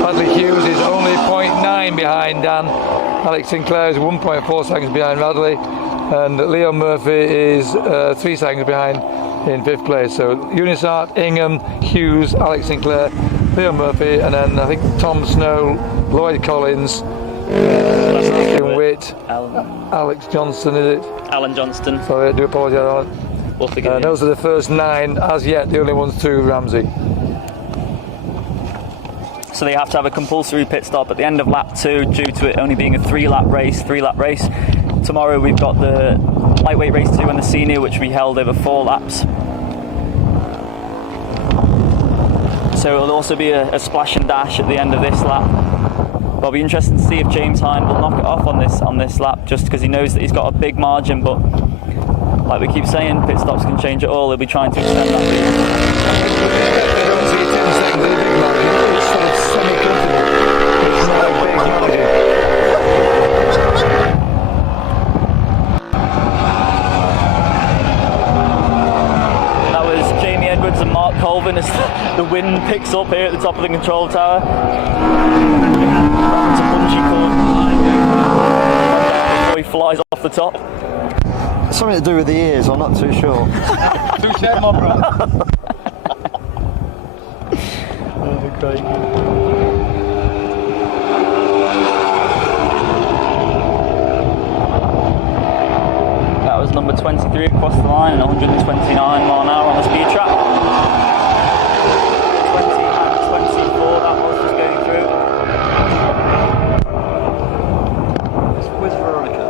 Bradley Hughes is only 0.9 behind Dan. Alex Sinclair is 1.4 seconds behind Radley. And Leon Murphy is 3 seconds behind in 5th place. So Unisat, Ingham, Hughes, Alex Sinclair, Leon Murphy, and then I think Tom Snow, Lloyd Collins, Sebastian Witt, Alex Johnston, is it? Alan Johnston. Sorry, I do apologise. We'll forgive you. Those are the first 9, as yet the only ones through Ramsey. So they have to have a compulsory pit stop at the end of lap 2 due to it only being a 3-lap race. Tomorrow we've got the lightweight race 2 and the senior, which we held over 4 laps. So it'll also be a splash and dash at the end of this lap. Well, it'll be interesting to see if James Hind will knock it off on this lap, just because he knows that he's got a big margin. But like we keep saying, pit stops can change it all. He'll be trying to extend that lead. I don't see 10 seconds in a big margin. It's sort of semi-comfortable. It's not a big margin. And Mark Colvin as the wind picks up here at the top of the control tower. It's a bungee cord before he flies off the top. Something to do with the ears, I'm not too sure. Touche, my brother. Great. That was number 23 across the line and 129 mile an hour on the speed trap. 20 and 24, that was just going through. Where's Veronica?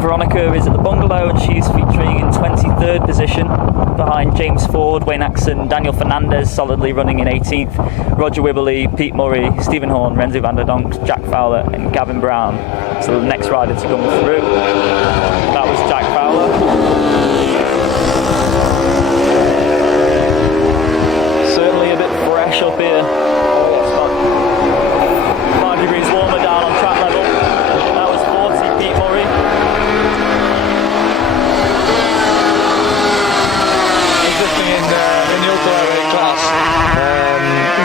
Veronica is at the bungalow and she's featuring in 23rd position behind James Ford, Wayne Axon, Daniel Fernandez solidly running in 18th, Roger Wibberley, Pete Murray, Stephen Horn, Renzo van der Donk, Jack Fowler and Gavin Brown. So the next rider to come through, that was Jack Fowler. Certainly a bit fresh up here. 5 degrees warmer down on track level. That was 40, Pete Murray. In the ultra-lightweight class,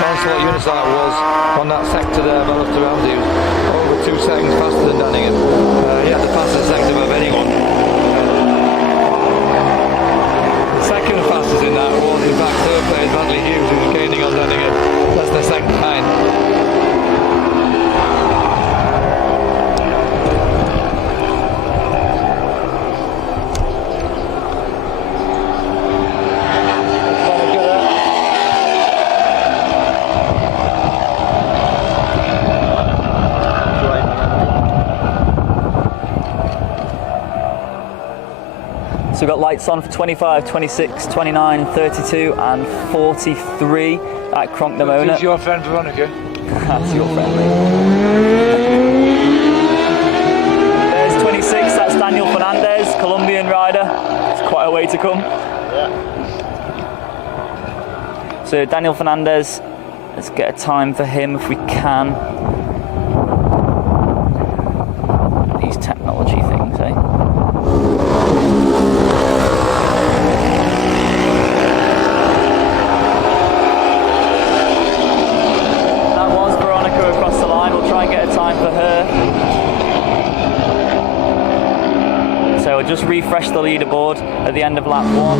Lancelot Unisite was on that sector there, well up to Ramsey, over 2 seconds faster than Danningham. He had the fastest sector above anyone. The second fastest in that was in fact third place Bradley Hughes, who was gaining on Danningham, less than a second behind. So we've got lights on for 25, 26, 29, 32 and 43 at Cronk Namona. Who's your friend Veronica? That's your friend, mate. There's 26, that's Daniel Fernandez, Colombian rider. It's quite a way to come. Yeah. So Daniel Fernandez, let's get a time for him if we can. These technology things, eh? Just refresh the leaderboard at the end of lap 1.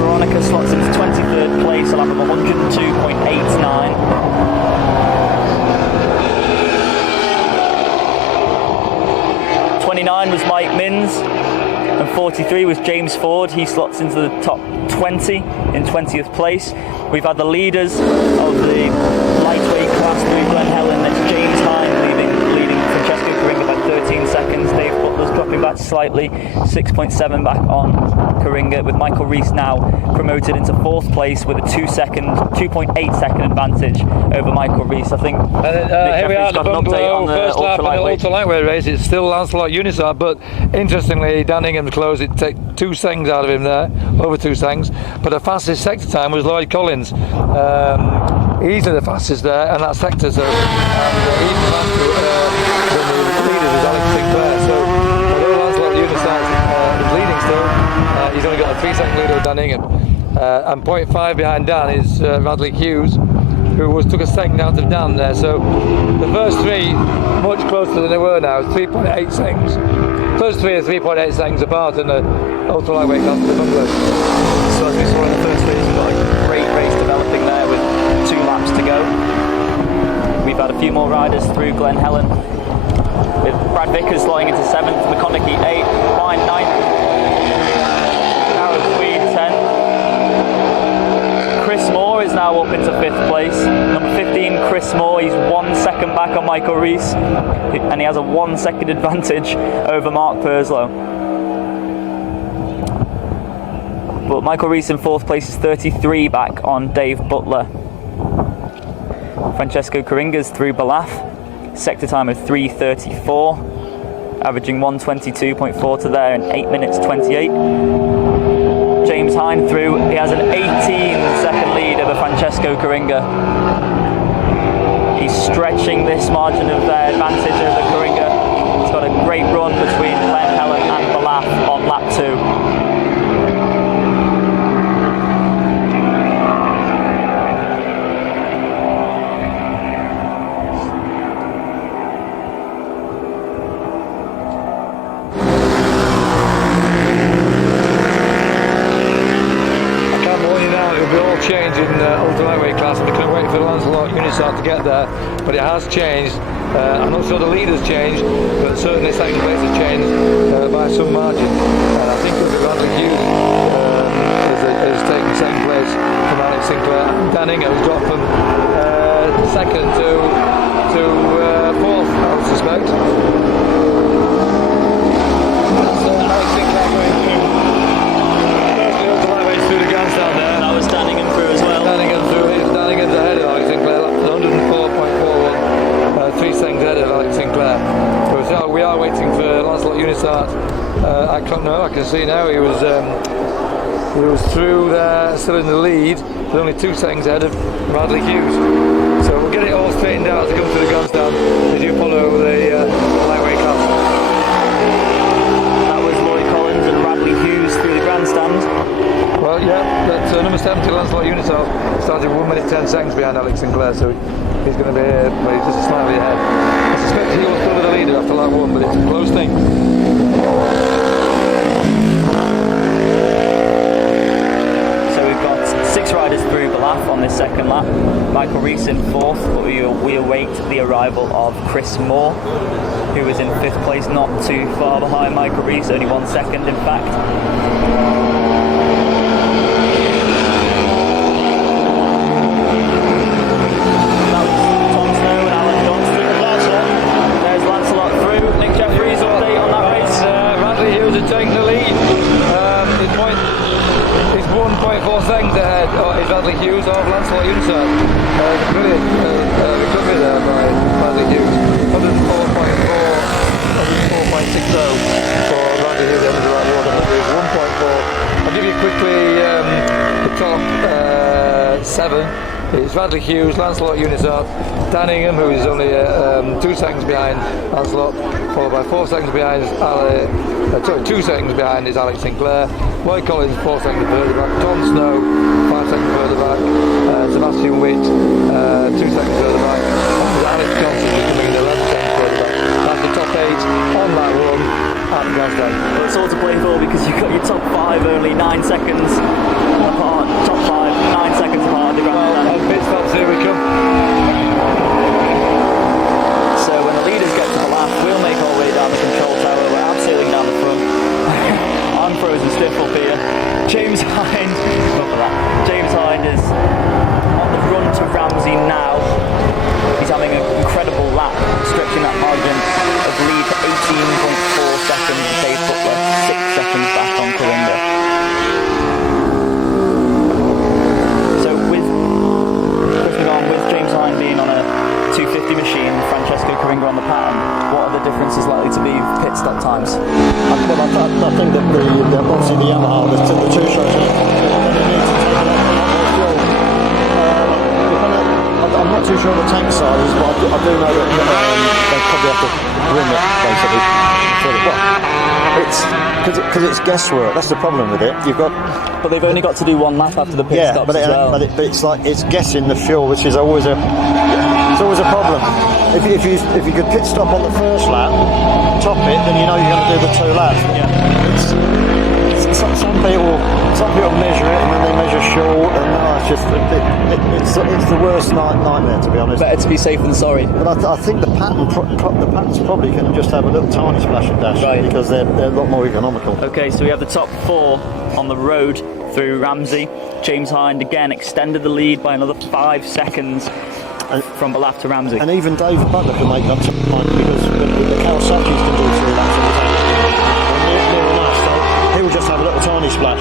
Veronica slots into 23rd place, a lap of 102.89. 29 was Mike Minns, and 43 was James Ford. He slots into the top 20 in 20th place. We've had the leaders of the lightweight class through Glen Helen. That's James Hind leading Francesco Coringa by 13 seconds. Dave Butler's dropping back slightly, 6.7 back on Coringa, with Michael Rees now promoted into 4th place with a 2.8 second advantage over Michael Rees. I think here we are at the bungalow, first lap in the ultra-lightweight race. It's still Lancelot Unisite, but interestingly Danningham closed it, take 2 seconds out of him there, over 2 seconds, but the fastest sector time was Lloyd Collins. Easily the fastest there, and that sector, so even faster than the leaders was Alex Sinclair. So although Lancelot Unisite is leading still, he's only got a 3-second lead over Danningham. And 0.5 behind Dan is Bradley Hughes, who took a second out of Dan there. So the first 3 much closer than they were now, 3.8 seconds. First 3 are 3.8 seconds apart in the ultra lightweight class of the bungalow. So as we saw in the first race, we've got a great race developing there with 2 laps to go. We've had a few more riders through Glen Helen, with Brad Vickers slotting into 7th, McConaughey 8th, Wine 9th, Aaron Tweed 10th. Chris Moore is now up into 5th place. Number 15, Chris Moore, he's 1 second back on Michael Rees, and he has a 1 second advantage over Mark Purslow. But Michael Rees in 4th place is 33 back on Dave Butler. Francesco Coringa's through Balaf, sector time of 3:34, averaging 122.4 to there in 8 minutes 28. James Hine through, he has an 18-second lead over Francesco Coringa. He's stretching this margin of advantage over Coringa. He's got a great run between Glen Helen and Balaf on lap 2. Change in ultra lightweight class, and we couldn't wait for Lancelot Unisart to get there, but it has changed. I'm not sure the lead has changed, but certainly second place has changed by some margin. I think it was Bradley Hughes is taking second place from Alex Sinclair. Danning has dropped from second to 4th, I would suspect. That's Alex Sinclair going through. Firstly, ultra lightweight through the grandstand there. That was Danningham through as well. Danningham's ahead of Alex Sinclair, 104.41, 3 seconds ahead of Alex Sinclair. So we are waiting for Lancelot Unisart. I can see now he was through there, still in the lead, but only 2 seconds ahead of Bradley Hughes. So we'll get it all straightened out as it comes to the grandstand as you follow the lightweight class. That was Lloyd Collins and Bradley Hughes through the grandstand. Well, yeah, that's number 70, Lancelot Unisart, started 1 minute 10 seconds behind Alex Sinclair, so he's going to be here, but he's just slightly ahead. I suspect he will still be the leader after lap 1, but it's a close thing. So we've got 6 riders through Balaf on this second lap. Michael Rees in 4th, but we await the arrival of Chris Moore, who was in 5th place, not too far behind Michael Rees, only 1 second in fact. Taking the lead. He's 1.4 seconds ahead. Is Bradley Hughes of Lancelot Unisart. Brilliant recovery there by Bradley Hughes. 104.60 for Bradley Hughes under the right water. 1.4. I'll give you quickly the top 7. It's Bradley Hughes, Lancelot Unisart, Danningham, who is only 2 seconds behind Lancelot, followed by 4 seconds behind 2 seconds behind is Alex Sinclair, Lloyd Collins 4 seconds further back, Tom Snow 5 seconds further back, Sebastian Witt 2 seconds further back, and Alex Johnson is coming in 11 seconds further back. That's the top 8 on that run at the grandstand. Well, it's all to play for because you've got your top 5 only 9 seconds apart, top 5 9 seconds apart at the grandstand. Well, pit stops, here we come. So when the leaders get to the lap, we'll make our way down the control tower. We're absolutely down the front. I'm frozen stiff up here. James Hine is on the run to Ramsey now. He's having an incredible lap, stretching that margin of lead to 18.4 seconds with Dave Butler, 6 seconds back on Coringa. So with James Hine being on a 250 machine, Francesco Coringa on the pattern, what are the differences likely to be with pit stop times? I think that obviously the Yamaha, the two shows, I'm not too sure the tank sizes, but I do know that they probably have to rim it basically. It's because it's guesswork. That's the problem with it. But they've only got to do 1 lap after the pit stops as well. But it's like it's guessing the fuel, which is always a problem. If you could pit stop on the first lap, top it, then you know you're going to do the 2 laps. Yeah. Some people measure it and then they measure short, and it's the worst nightmare, to be honest. Better to be safe than sorry. But I think the patterns probably can just have a little tiny splash and dash, right, because they're a lot more economical. Okay, so we have the top 4 on the road through Ramsey. James Hine again extended the lead by another 5 seconds from Balaf to Ramsey. And even David Butler can make that time because the Kawasaki's can do 3 laps at the time. He'll just have a little tiny splash.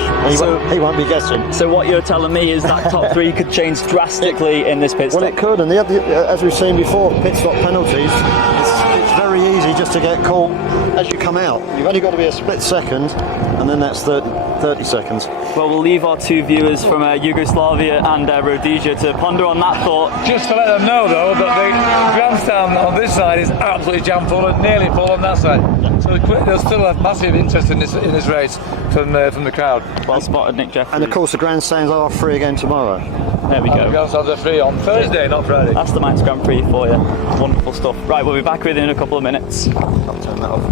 He won't be guessing. So what you're telling me is that top 3 could change drastically in this pit stop? Well, it could, and as we've seen before, pit stop penalties, it's very easy just to get caught as you come out. You've only got to be a split second, and then that's 30 seconds. Well, we'll leave our 2 viewers from Yugoslavia and Rhodesia to ponder on that thought. Just to let them know, though, that the grandstand on this side is absolutely jam full and nearly full on that side. So there's still a massive interest in this race from the crowd. Well spotted, Nick Jeffries. And of course, the grandstands are free again tomorrow. There we go. The grandstands are free on Thursday, not Friday. That's the Manx Grand Prix for you. Wonderful stuff. Right, we'll be back with you in a couple of minutes. I'll turn that off.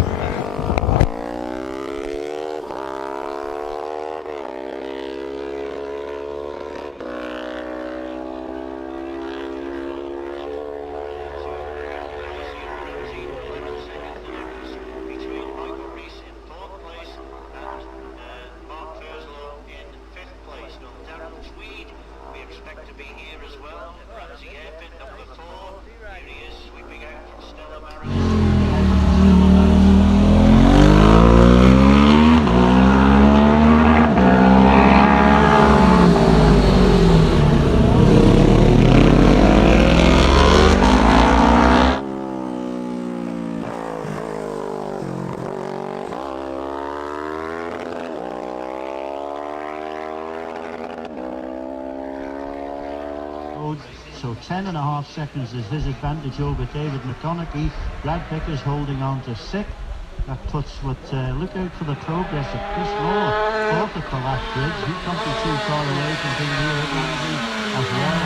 So 10.5 seconds is his advantage over David McConaughey. Brad Picker's holding on to 6th. That puts look out for the progress of Chris Law, 4th at the last bridge. He can't be too far away from being near it as well.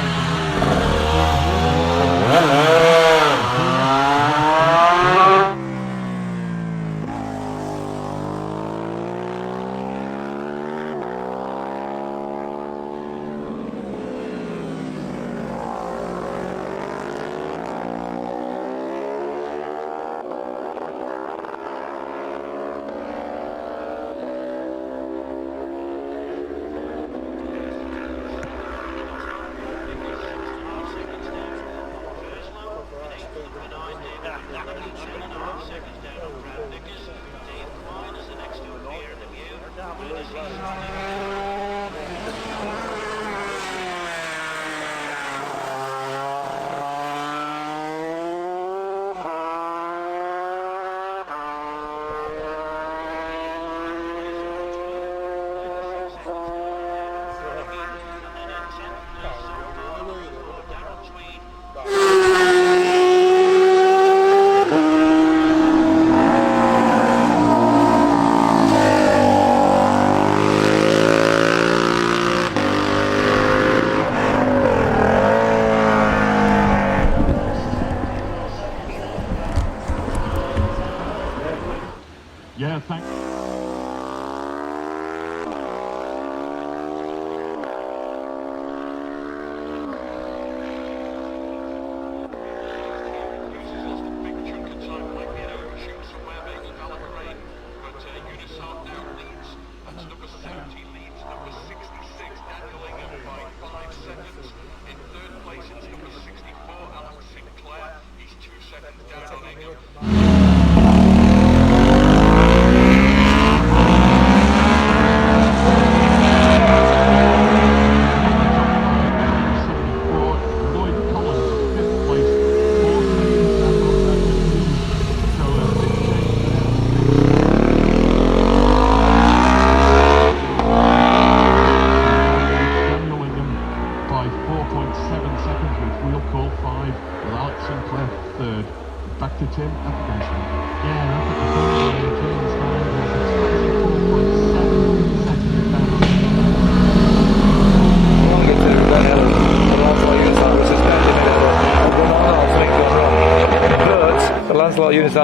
Yeah, thanks.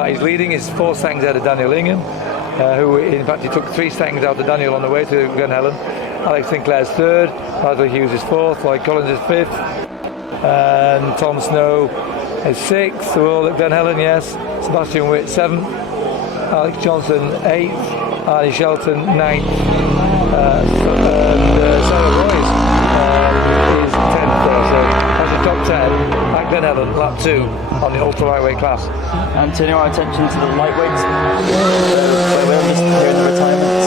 He's leading, is 4 seconds out of Daniel Ingham, who in fact he took 3 seconds out of Daniel on the way to Glen Helen. Alex Sinclair's 3rd, Bradley Hughes is 4th, Lloyd Collins is 5th, and Tom Snow is 6th. We're all at Glen Helen, yes. Sebastian Witt 7th, Alex Johnson 8th, Arnie Shelton 9th, and Sarah Royce is 10th there, so that's the top 10 at Glen Helen, lap 2 on the ultra lightweight class. And turning our attention to the lightweights, we're just hearing the retirements.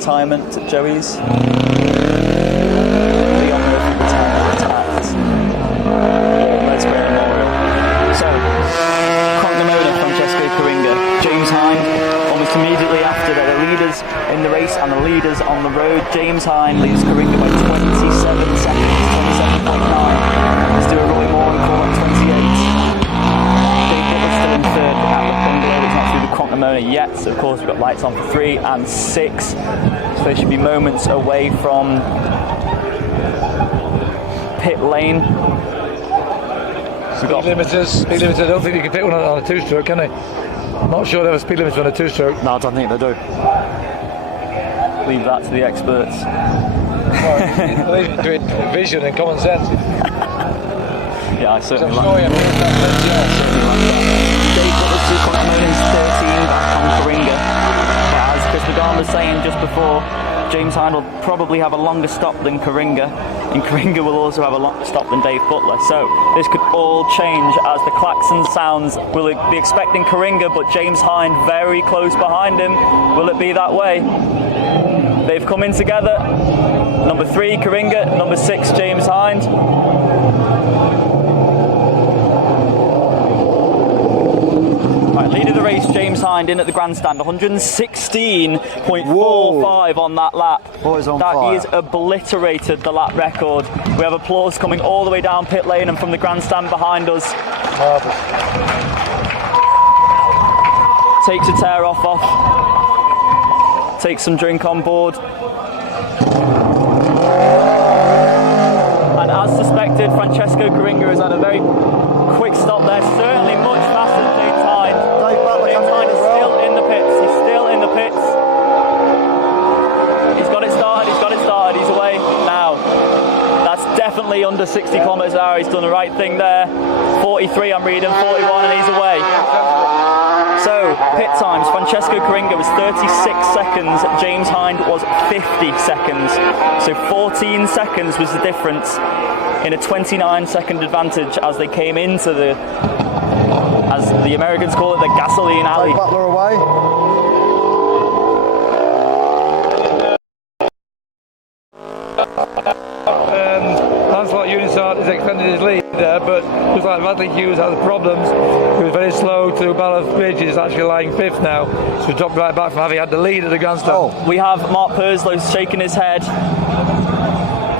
retirement at Joey's. The honour of retirement at Medspray Memorial. So, Cronknamona, Francesco Coringa, James Hind, almost immediately after they're the leaders in the race and the leaders on the road. James Hind leads Coringa by 27 seconds, 27.9. Let's do a Roy Moore and call at 28. Dave Butler's still in third at the bungalow. It's not through the Cronknamona yet, so of course we've got lights on for 3 and 6. So they should be moments away from pit lane. Speed limiters. I don't think you can fit one on a two-stroke, can they? I'm not sure they have a speed limiter on a two-stroke. No, I don't think they do. Leave that to the experts. Well, vision and common sense. Yeah, I certainly I'm like sure that. Dave Butler's through Cronknamona is 13 back on Coringa. But as Chris McGann was saying just before, James Hind will probably have a longer stop than Coringa, and Coringa will also have a longer stop than Dave Butler. So this could all change as the klaxon sounds. Will it be expecting Coringa, but James Hind very close behind him? Will it be that way? They've come in together. Number 3, Coringa. Number 6, James Hind. Right, leader of the race, James Hind, in at the grandstand, 116.45 on that lap. Boys on fire. He has obliterated the lap record. We have applause coming all the way down pit lane and from the grandstand behind us. Takes a tear off. Takes some drink on board. And as suspected, Francesco Coringa has had a very quick stop there, certainly much faster than James Hind. James Hind is still in the pits. He's still in the pits. He's got it started. He's away now. That's definitely under 60 kilometres an hour. He's done the right thing there. 43, I'm reading, 41, and he's away. So, pit times, Francesco Coringa was 36 seconds, James Hind was 50 seconds. So 14 seconds was the difference in a 29-second advantage as they came into the, as the Americans call it, the gasoline alley. Butler away. Lancelot Unisart has extended his lead there, but looks like Radley Hughes has problems. He was very slow to Ballast Bridge. He's actually lying 5th now, so dropped right back from having had the lead at the grandstand. We have Mark Purslow shaking his head.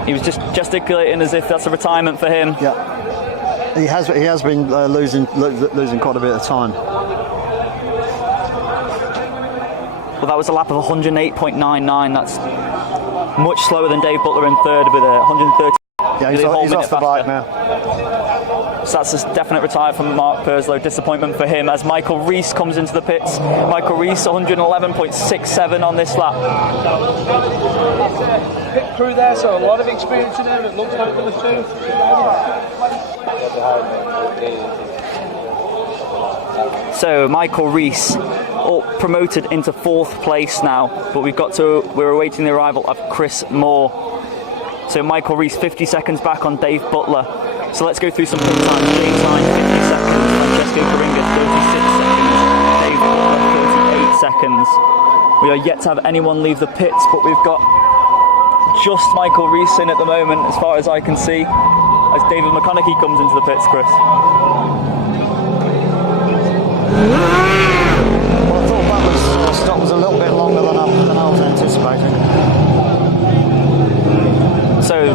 He was just gesticulating as if that's a retirement for him. Yeah, he has been losing quite a bit of time. Well, that was a lap of 108.99. That's much slower than Dave Butler in third with a 130. Yeah, he's off the bike now. So that's a definite retire from Mark Purslow. Disappointment for him as Michael Rees comes into the pits. Michael Rees 111.67 on this lap. Pit crew there, so a lot of experience in there. It looks like for the two. So Michael Rees promoted into 4th place now, but we're awaiting the arrival of Chris Moore. So Michael Rees 50 seconds back on Dave Butler. So let's go through some pit times. James Hind 50 seconds, Francesco Coringa 36 seconds, Dave Butler 38 seconds. We are yet to have anyone leave the pits, but we've got just Michael Rees in at the moment, as far as I can see, as David McConaughey comes into the pits, Chris. Well, I thought Butler's stop was a little bit longer than I was anticipating. So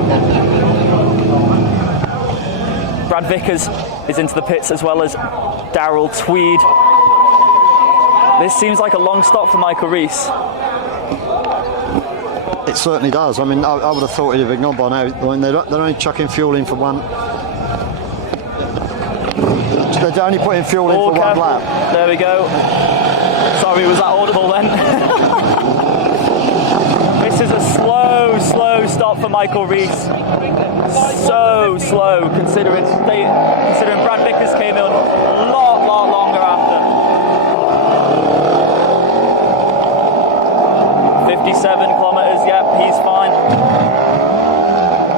Brad Vickers is into the pits as well as Darrell Tweed. This seems like a long stop for Michael Rees. It certainly does. I mean, I would have thought he'd have ignored by now. I mean, they're only chucking fuel in for one. They're only putting fuel in for one lap. There we go. Sorry, was that audible then? This is a slow stop for Michael Rees. So slow, considering Brad Vickers came in a lot longer after. 57 kilometres, yep, he's fine.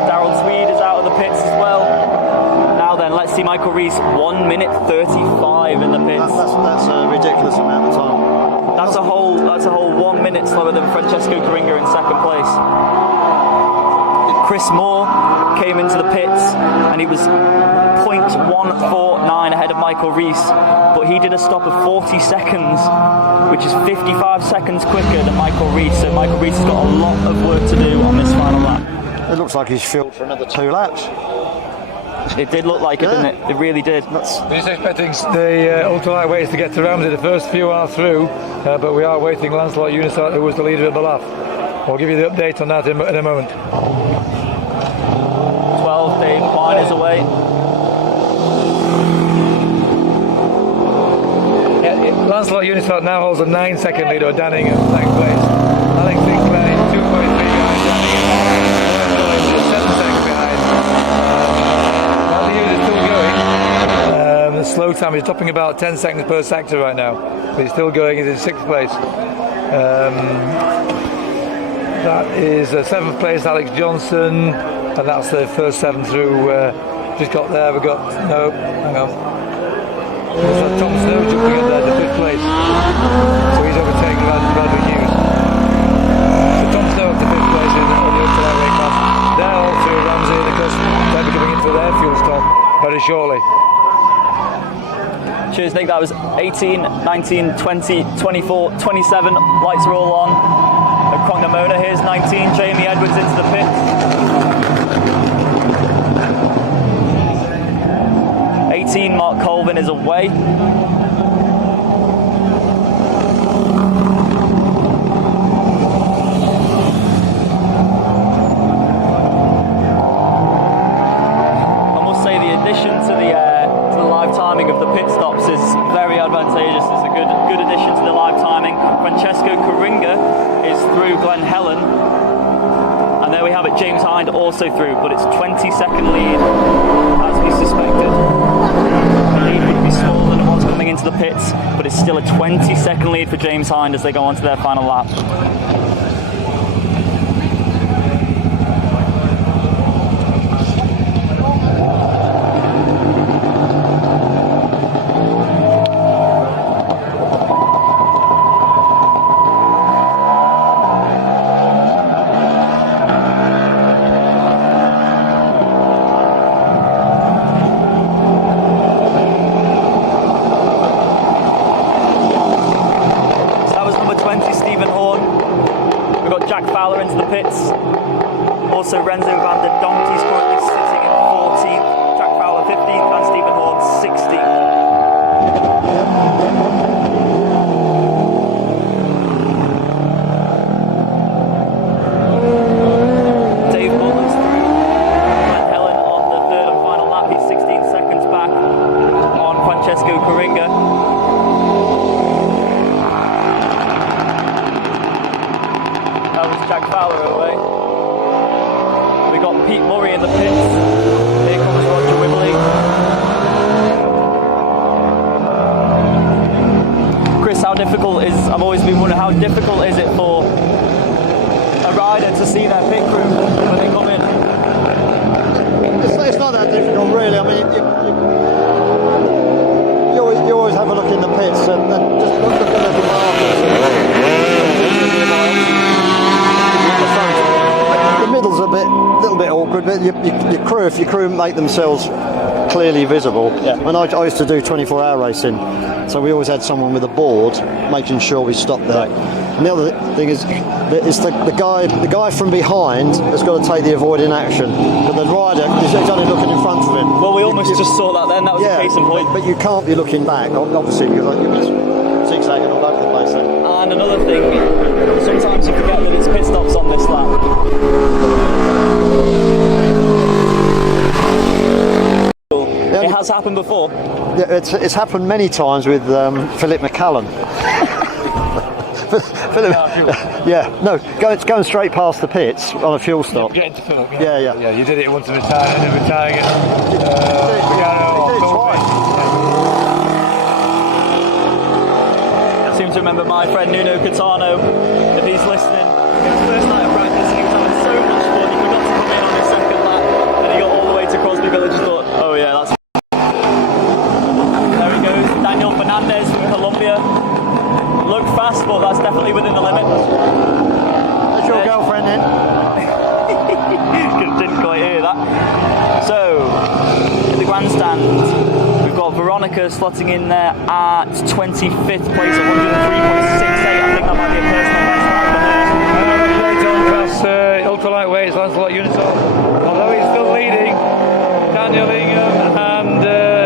Darrell Tweed is out of the pits as well. Now then, let's see Michael Rees, 1 minute 35 in the pits. That's a ridiculous amount of time. That's a whole 1 minute bit slower than Francesco Coringa in second place. Chris Moore came into the pits and he was 0.149 ahead of Michael Rees, but he did a stop of 40 seconds, which is 55 seconds quicker than Michael Rees, so Michael Rees has got a lot of work to do on this final lap. It looks like he's filled for another 2 laps. It did look like it, didn't it? It really did. We're just expecting the ultra-lightweights to get to Ramsey. The first few are through, but we are waiting Lancelot Unisat, who was the leader of the lap. We'll give you the update on that in a moment. 12, Dave Quine is away. Lancelot Unisat now holds a 9-second lead over Danning in second place. Alex Sinclair is 2.3 behind Danning and 7 seconds behind. Matthews is still going. The slow time is topping about 10 seconds per sector right now. But he's still going, he's in 6th place. That is 7th place, Alex Johnson, and that's the first 7 through. Just got there, we got, no, hang on. There's Tom Snow jumping up there to 5th place. So he's overtaken Bradley Hughes. So Tom Snow up to 5th place in the ultra-lightweight class. They're all through Ramsey, and of course they'll be coming in for their fuel stop very shortly. Cheers, Nick. That was 18, 19, 20, 24, 27. Lights are all on. Crognamona, here's 19. Jamie Edwards into the pit. 18, Mark Colvin is away. I must say the addition to the live timing of the pit stops is very advantageous. It's a good addition to the live timing. Francesco Coringa is through Glen Helen, and there we have it, James Hind also through, but it's 20-second lead as we suspected. The lead would be smaller than it was coming into the pits, but it's still a 20-second lead for James Hind as they go on to their final lap. Also, Renzo van der Donk, he's currently sitting in 14th, Jack Fowler 15th, and Stephen Horn 16th. Dave Butler's through Glen Helen on the 3rd and final lap. He's 16 seconds back on Francesco Coringa. That was Jack Fowler away. We got Pete Murray in the pits. Here comes Roger Whibley. Chris, how difficult is, I've always been wondering, how difficult is it for a rider to see their pit crew when they come in? It's not that difficult, really. I mean, you always have a look in the pits and just look at the markers. The middle's a little bit awkward, but your crew, if your crew make themselves clearly visible. Yeah. When I used to do 24-hour racing, so we always had someone with a board making sure we stopped there. Right. And the other thing is the guy from behind has got to take the avoiding action, but the rider is only looking in front of him. Well, we almost just saw that then. That was a case in point. But you can't be looking back, obviously, because you're just zigzagging all over the place. And another thing, sometimes you forget that it's pit stops on this lap. It has happened before. Yeah, it's happened many times with Philip McCallum. Going straight past the pits on a fuel stop. Getting to Philip. Yeah. You did it once in retiring it. I seem to remember my friend Nuno Catano, if he's listening, his first night of practice, he was having so much fun, he forgot to come in on his second lap, and he got all the way to Crosby Village and thought, oh yeah, that's... There he goes, Daniel Fernandez from Colombia. looked fast, but that's definitely within the limit. There's your girlfriend in. Didn't quite hear that. So, in the grandstand, we've got Veronica slotting in there at 25th place at 103.68. I think that might be a personal best time for her. Ultra lightweight, Lancelot Unisol. Although he's still leading, Daniel Ingham and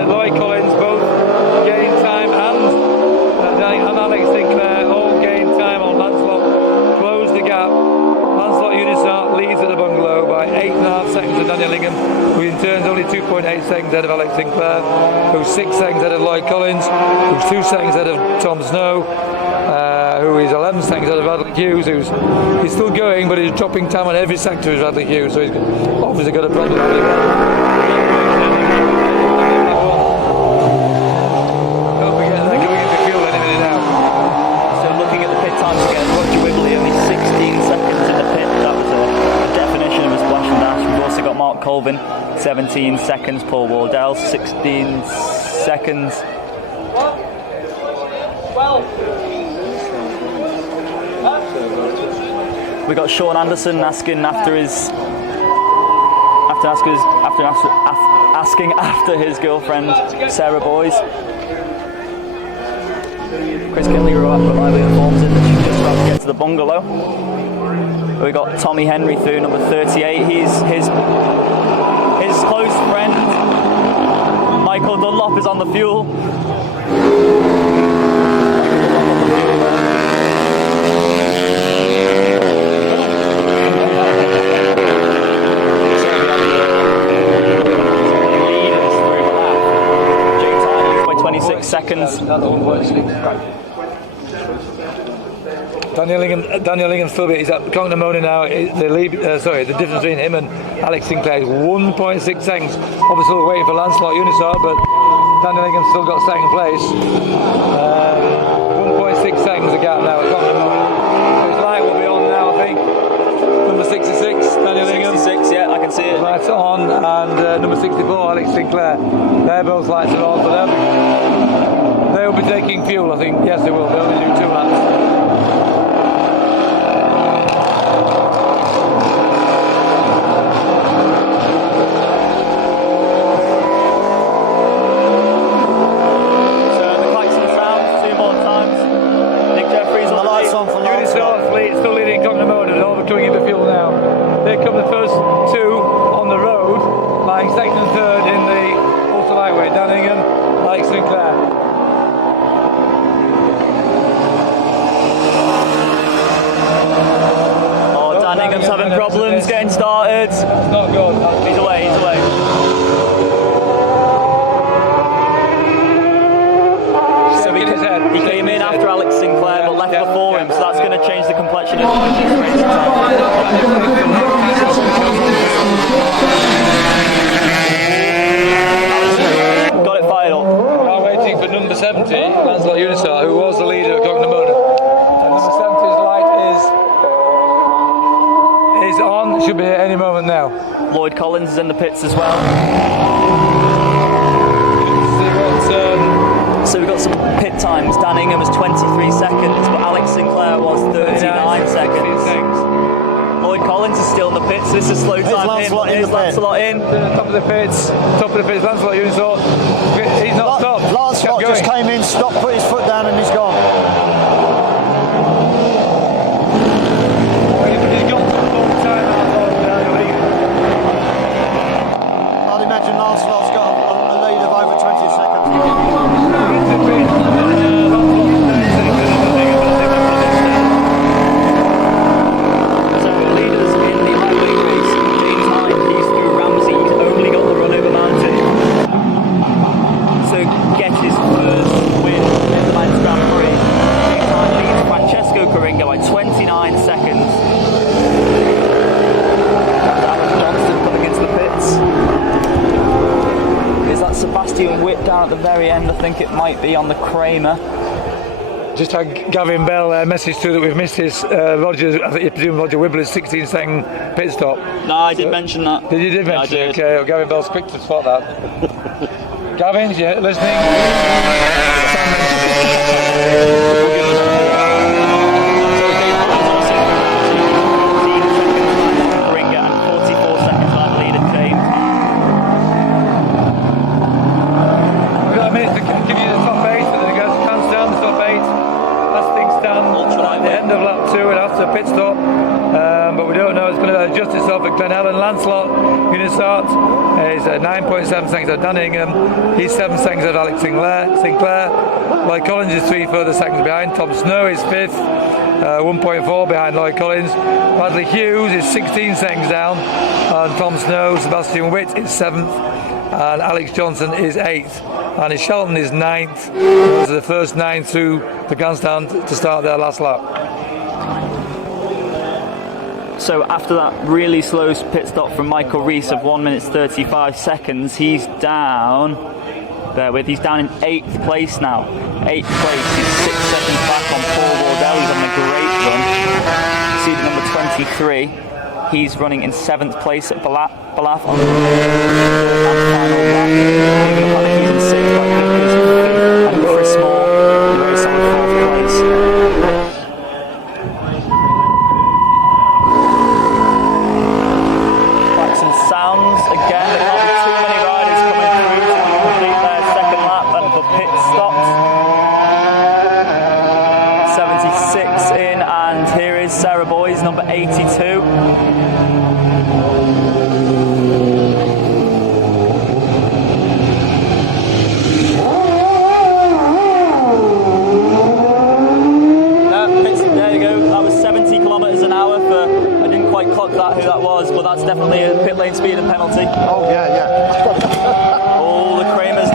Lloyd Collins both gain time, and Alex Sinclair all gain time on Lancelot. Close the gap. Lancelot Unisol leads at the bungalow by 8.5 seconds to Daniel Ingham, who in turn is only 2.8 seconds ahead of Alex Sinclair, who's 6 seconds ahead of Lloyd Collins, who's 2 seconds ahead of Tom Snow, who is 11 seconds ahead of Radley Hughes, he's still going, but he's dropping time on every sector of Radley Hughes, so he's obviously got a problem. Don't forget they're going into fuel any minute now. So looking at the pit times again, Roger Wibley only 16 seconds in the pit. That was a definition of a splash and dash. We've also got Mark Colvin, 17 seconds. Paul Wardell, 16 seconds. We got Sean Anderson asking after his girlfriend Sarah Boys. Chris Kelly reliably informs him that she's just about to get to the bungalow. We got Tommy Henry through number 38. He's his close friend Michael Dunlop is on the fuel. Seconds. Daniel Ingham still he's at Congnamona now. The difference between him and Alex Sinclair is 1.6 seconds. Obviously we're waiting for Lancelot Unisol, but Daniel Ingham's still got second place. 1.6 seconds the gap now at Congnamona. His light will be on now, I think. Number 66, Daniel Ingham. 66, yeah, I can see it. Lights are on, and number 64, Alex Sinclair. Their both lights are on for them. They'll be taking fuel, I think. Yes, they will. They'll only do 2 laps. So the klaxon sounds 2 more times. Nick Jeffries on the lights on for Unisol still leading Congnamona, and all coming into fuel now. Here come the first 2 on the road, lying second and third in the ultra lightweight. Dan Ingham, Alex Sinclair. Dan Ingham's having problems getting started. That's not good. He's away. So he came in after Alex Sinclair but left before him, so that's going to change the complexion of the race. Got it fired up. Now waiting for number 70, Lancelot Unisol, who was the leader at Congnamona. And number 70's light is on, should be here any moment now. Lloyd Collins is in the pits as well. So we've got some pit times. Dan Ingham was 23 seconds, but Alex Sinclair was 39 seconds. Lloyd Collins is still in the pits. This is slow time. Here's Lancelot in. Top of the pits, Lancelot Unisol. He's not stopped. Lancelot just came in, stopped, put his foot down, and he's gone. I'd imagine Lancelot's got a lead of over 20 seconds. So leaders in the highway race, James Hyde, he's through Ramsey, he's only got the run over Mountain. So get his first win in the Manx Grand Prix. James Hyde leads Francesco Coringa by 29 seconds. Aaron Johnson coming into the pits. Is that Sebastian Witt down at the very end? I think it might be on the Kramer. Just had Gavin Bell message through that we've missed his Roger. I think you presume Roger Wibbler's 16-second pit stop. No, I did mention that. You did mention it? Okay, well, Gavin Bell's quick to spot that. Gavin, you listening? at the end of lap 2 and after a pit stop, but we don't know. It's going to adjust itself at Glen Helen. Lancelot Unisart is 9.7 seconds of Dan Ingham. He's 7 seconds of Alex Sinclair. Lloyd Collins is 3 further seconds behind. Tom Snow is 5th, 1.4 behind Lloyd Collins. Bradley Hughes is 16 seconds down, and Tom Snow. Sebastian Witt is 7th, and Alex Johnson is 8th. And Shelton is 9th. Those are the first 9 through the grandstand to start their last lap. So after that really slow pit stop from Michael Rees of 1 minute 35 seconds, he's down. He's down in 8th place now. 8th place. He's 6 seconds back on Paul Wardell. He's on a great run. Seed number 23. He's running in 7th place at Ballath on the final lap. Even the fact that he's in 6th by Vickers and Chris Moore in the race on 4th place. Clacks and sounds again. There can't be too many riders coming through to complete their second lap and for pit stops. 76 in, and here is Sarah Boys, number 82. There you go, that was 70 kilometres an hour for, I didn't quite clock that who that was, but that's definitely a pit lane speed and penalty. Oh yeah. All the Kramers.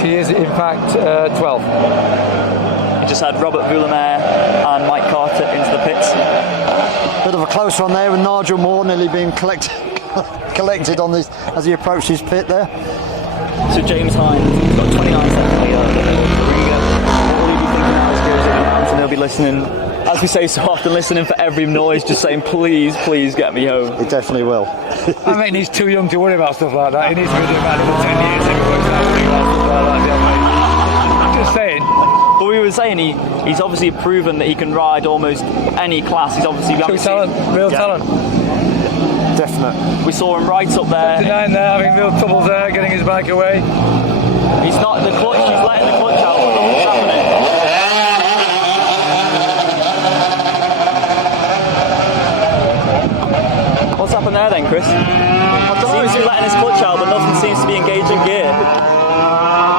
She is in fact 12th. We just had Robert Voulemer and Mike Carter into the pits. Bit of a close one there with Nigel Moore nearly being collected on this as he approached his pit there. So James Hines, he's got 29 seconds later. All he'll be thinking now is goes around, and they'll be listening, as we say so often, listening for every noise, just saying, please, please get me home. He definitely will. I mean, he's too young to worry about stuff like that. He needs to be doing about another 10 years if he works out stuff like that. Just saying. But we were saying he's obviously proven that he can ride almost any class. He's obviously real talent. Definite. We saw him right up there. 59 there, having real troubles there, getting his bike away. He's not in the clutch. He's letting the clutch out. What's happening? What's happened there then, Chris? He seems to be letting his clutch out, but nothing seems to be engaging gear.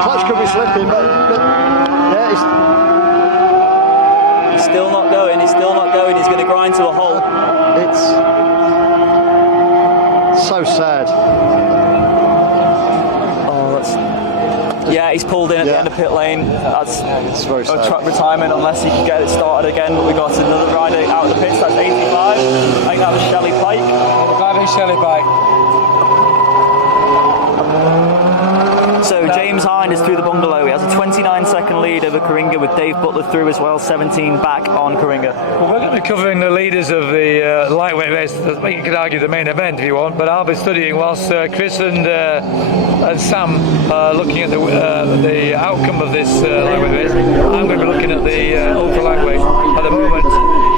Clutch could be slipping, but yeah, he's still not going. He's still not going. He's going to grind to a halt. It's so sad. Oh, that's. Yeah, he's pulled in at the end of pit lane. That's very sad. Truck retirement unless he can get it started again. But we got another rider out of the pits. That's 85. I think that was Shelley Pike. Driving Shelley Pike. So James Hind is through the bungalow. He has a 29-second lead over Coringa with Dave Butler through as well, 17 back on Coringa. Well, we're going to be covering the leaders of the lightweight race. You could argue the main event if you want, but I'll be studying whilst Chris and Sam are looking at the outcome of this lightweight race. I'm going to be looking at the ultra lightweight. At the moment,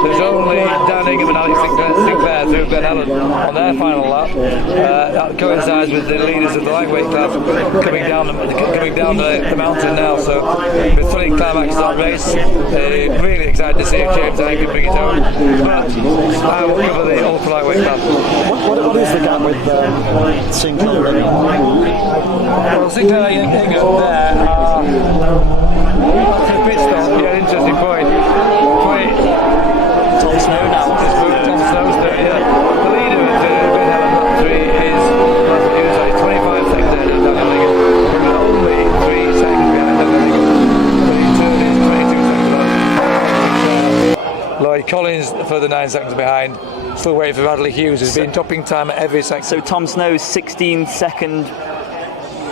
there's only Dan Ingham and Alex Sinclair through Glen Helen on their final lap. That coincides with the leaders of the lightweight class coming down the mountain now. So we're studying climax of that race. Really excited to see if James Hine can bring it home. But I will cover the ultra lightweight class. What is the gap with Sinclair and Ingham? Well, Sinclair and Ingham there are pit stop. Yeah, interesting point. Tom Snow now. Tom Snow's there, yeah. The leader of Glen Helen lap 3 is 25 seconds ahead of Dan Ingham. Only 3 seconds behind Dan Ingham. But in turn is 22 seconds behind. Lloyd Collins further 9 seconds behind. Still waiting for Bradley Hughes, who's been topping time at every second. So Tom Snow's 16-second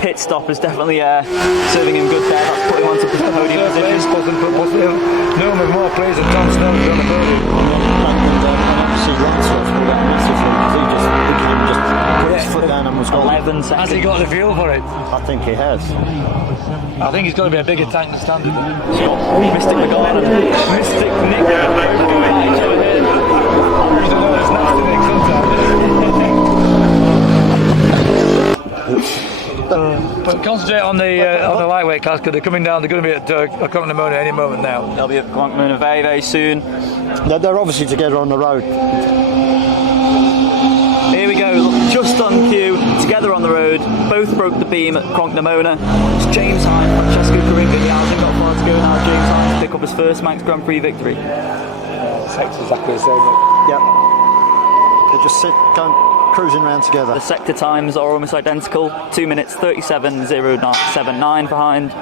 pit stop is definitely serving him good there. That's putting him onto the podium position. No one with more praise than Tom Snow on the podium. And see Lancelot's pulled out massively because he came and just put his foot down and was gone. 11 seconds. Has he got the fuel for it? I think he has. I think he's got to be a bigger tank than standard. Mystic McGarden, Mystic Nick. But concentrate on the lightweight class because they're coming down. They're going to be at Cronk-na-Mona any moment now. They'll be at Cronk-na-Mona very, very soon. They're obviously together on the road. Here we go, just on cue, together on the road. Both broke the beam at Cronk-na-Mona. It's James Hine, Francesco Coringa. He hasn't got far to go now. James Hine to pick up his first Manx Grand Prix victory. Sector's exactly the same. Yep. They just going cruising around together. The sector times are almost identical. 2 minutes 37.079 behind.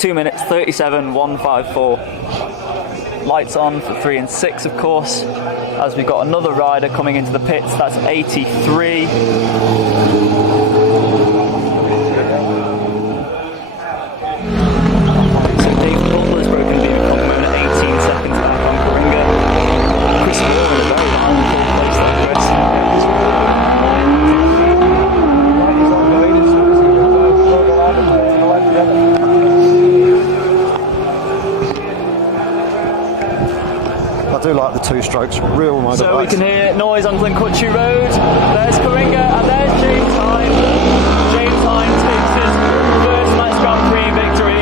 2 minutes 37.154. Lights on for 3 and 6, of course, as we've got another rider coming into the pits. That's 83. So Dave Butler's broken beam at Cronk-na-Mona, 18 seconds back on Coringa. Chris Moore in a very behind full place like Chris. I do like the two strokes, real motorbikes. So we can hear noise on Glencutchew Road. There's Coringa and there's James Hine. James Hine takes his first Manx Grand Prix victory,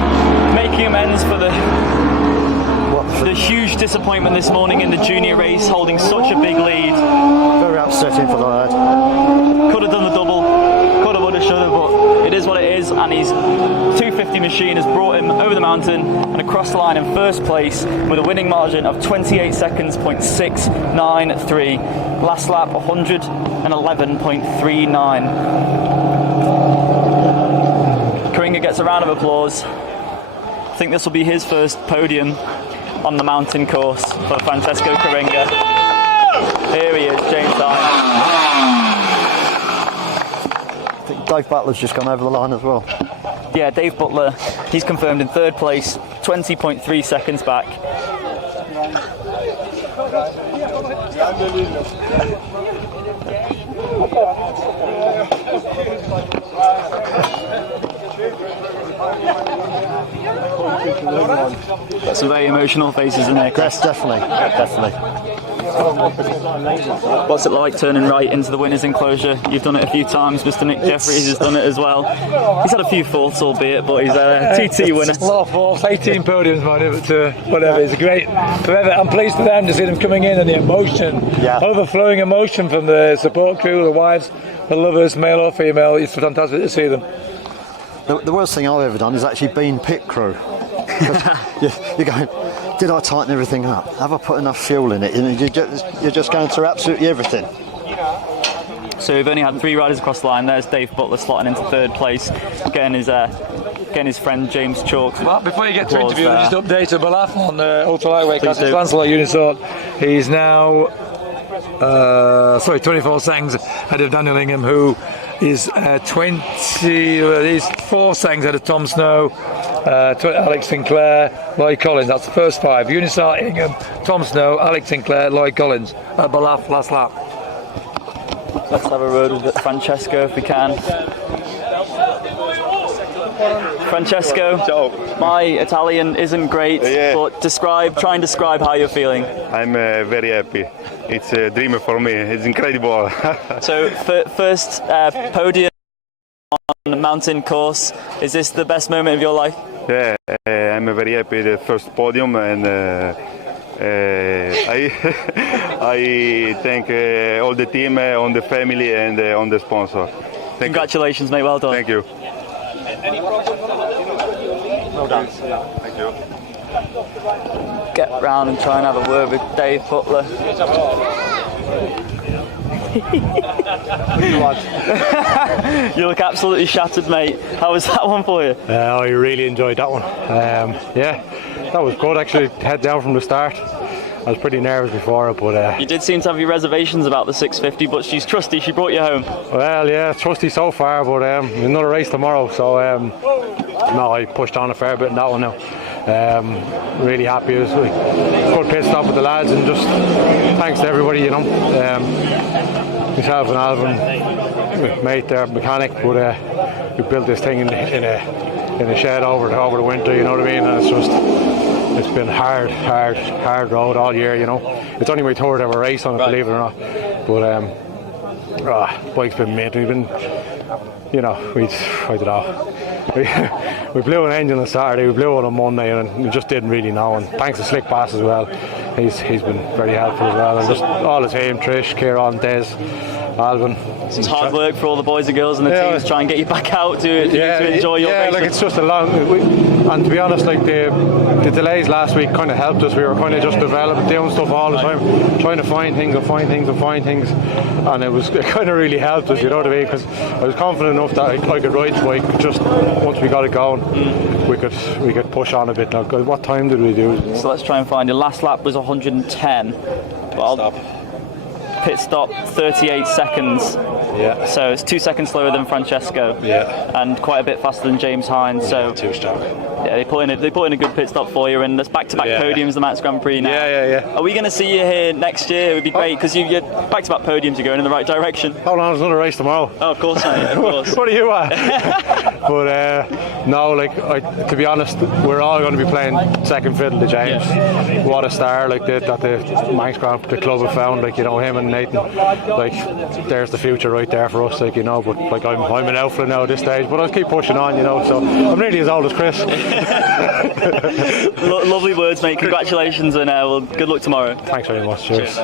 making amends for the huge disappointment this morning in the junior race, holding such a big lead. Very upsetting for the lad. Could have done the double, could have, would have, should have, but it is what it is, and his 250 machine has brought him over the mountain and across the line in first place with a winning margin of 28 seconds, .693. Last lap, 111.39. Coringa gets a round of applause. I think this will be his first podium on the mountain course for Francesco Coringa. Here he is, James Hine. I think Dave Butler's just gone over the line as well. Yeah, Dave Butler, he's confirmed in third place, 20.3 seconds back. Got some very emotional faces in there, Chris. Yes, definitely. What's it like turning right into the winner's enclosure? You've done it a few times. Mr. Nick Jeffries has done it as well. He's had a few fourths, albeit, but he's a TT winner. A lot of fourths, 18 podiums, man. But whatever, it's great. Forever. I'm pleased for them to see them coming in and the emotion, overflowing emotion from the support crew, the wives, the lovers, male or female. It's fantastic to see them. The worst thing I've ever done is actually been pit crew. You're going, did I tighten everything up? Have I put enough fuel in it? And you're just going through absolutely everything. So we've only had 3 riders across the line. There's Dave Butler slotting into third place, getting his friend James Chalk. Well, before you get to interview, just update a Balaf on ultra lightweight class. Lancelot Unisort. He's now 24 seconds ahead of Daniel Ingham, who is 4 seconds ahead of Tom Snow, Alex Sinclair, Lloyd Collins. That's the first 5. Unisart, Ingham, Tom Snow, Alex Sinclair, Lloyd Collins. Balaf, last lap. Let's have a word with Francesco if we can. Francesco, my Italian isn't great, but try and describe how you're feeling. I'm very happy. It's a dream for me. It's incredible. So, first podium on the mountain course. Is this the best moment of your life? Yeah, I'm very happy. The first podium, and I thank all the team, on the family, and on the sponsor. Congratulations, mate. Well done. Thank you. Well done. Thank you. Get round and try and have a word with Dave Butler. You look absolutely shattered, mate. How was that one for you? I really enjoyed that one. Yeah, that was good actually. Head down from the start. I was pretty nervous before it, but... You did seem to have your reservations about the 650, but she's trusty. She brought you home. Well, yeah, trusty so far, but another race tomorrow, so no, I pushed on a fair bit in that one now. Really happy. It was a good pit stop with the lads, and just thanks to everybody, you know. Myself and Alvin, mate there, mechanic, but we built this thing in a shed over the winter, you know what I mean, and it's been hard road all year, you know. It's only my third ever race on it, believe it or not, but bike's been mint. We've been, you know, I don't know, we blew an engine on Saturday, we blew it on Monday, and we just didn't really know, and thanks to Slick Bass as well, he's been very helpful as well, and just all the team, Trish, Kieran, Des, Alvin. It's hard work for all the boys and girls and the teams to try and get you back out to enjoy your racing. Like it's just a long, and to be honest, like the delays last week kind of helped us. We were kind of just developing, doing stuff all the time, trying to find things, and it kind of really helped us, you know what I mean, because I was confident enough that I could ride the bike. Just once we got it going, we could push on a bit. Now, what time did we do? So let's try and find your last lap was 110. Pit stop 38 seconds. Yeah. So it's 2 seconds slower than Francesco. Yeah. And quite a bit faster than James Hines. So too strong. Yeah, they put in a good pit stop for you, and there's back-to-back podiums the Manx Grand Prix now. Yeah. Are we going to see you here next year? It would be great because you're back-to-back podiums. You're going in the right direction. Hold on, there's another race tomorrow. Oh, of course, mate. Of course. What are you at? But no, to be honest, we're all going to be playing second fiddle to James. Yeah. What a star that the Manx Grand the club have found. Like, you know, him and Nathan. Like, there's the future right there for us. Like, you know, but like I'm an outfielder now at this stage. But I'll keep pushing on. You know, so I'm nearly as old as Chris. Lovely words, mate. Congratulations, and good luck tomorrow. Thanks very much. Cheers.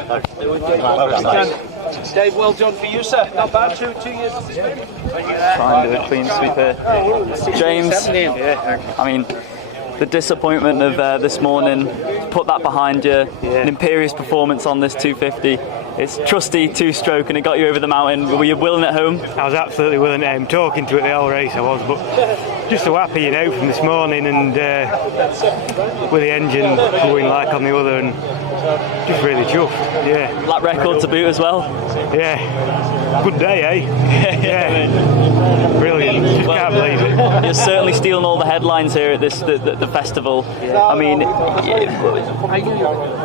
Dave, well done for you, sir. Not bad. 2 years of experience. Try and do a clean sweep here. James, I mean, the disappointment of this morning, put that behind you. An imperious performance on this 250. It's trusty two-stroke, and it got you over the mountain. Were you willing at home? I was absolutely willing at home. Talking to it the whole race, I was, but just so happy, you know, from this morning, and with the engine going like on the other, and just really chuffed. Yeah. Lap record to boot as well. Yeah. Good day, eh? Yeah. Brilliant. Just can't believe it. You're certainly stealing all the headlines here at the festival. I mean,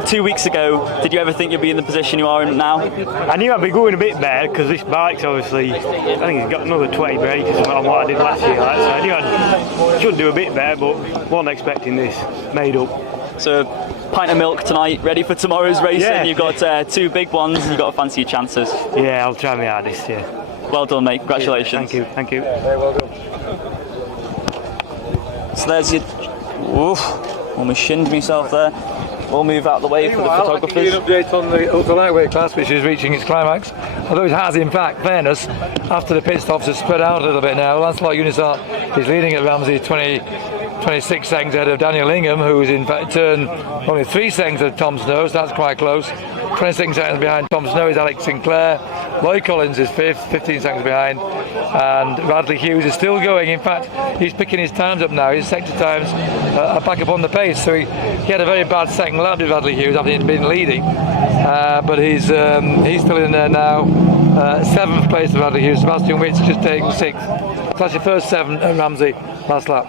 2 weeks ago, did you ever think you'd be in the position you are in now? I knew I'd be going a bit better because this bike's obviously, I think it's got another 20 brake on what I did last year. Like, so I knew I should do a bit better, but wasn't expecting this. Made up. So, pint of milk tonight, ready for tomorrow's racing. Yeah. You've got 2 big ones. You've got to fancy your chances. Yeah, I'll try my hardest. Yeah. Well done, mate. Congratulations. Thank you. Very well done. So there's your. Oof! Almost shinned myself there. We'll move out the way for the photographers. I'll give you an update on the ultra lightweight class, which is reaching its climax. Although it has, in fact, fairness, after the pit stops have spread out a little bit now. Lancelot Unisart is leading at Ramsey 26 seconds ahead of Daniel Ingham, who is in fact turn only 3 seconds of Tom Snow, so that's quite close. 26 seconds behind Tom Snow is Alex Sinclair. Lloyd Collins is 5th, 15 seconds behind, and Bradley Hughes is still going. In fact, he's picking his times up now. His sector times are back up on the pace, so he had a very bad second lap with Bradley Hughes after he'd been leading, but he's still in there now. 7th place for Bradley Hughes. Sebastian Witt's just taking 6th. So that's your first 7 at Ramsey last lap.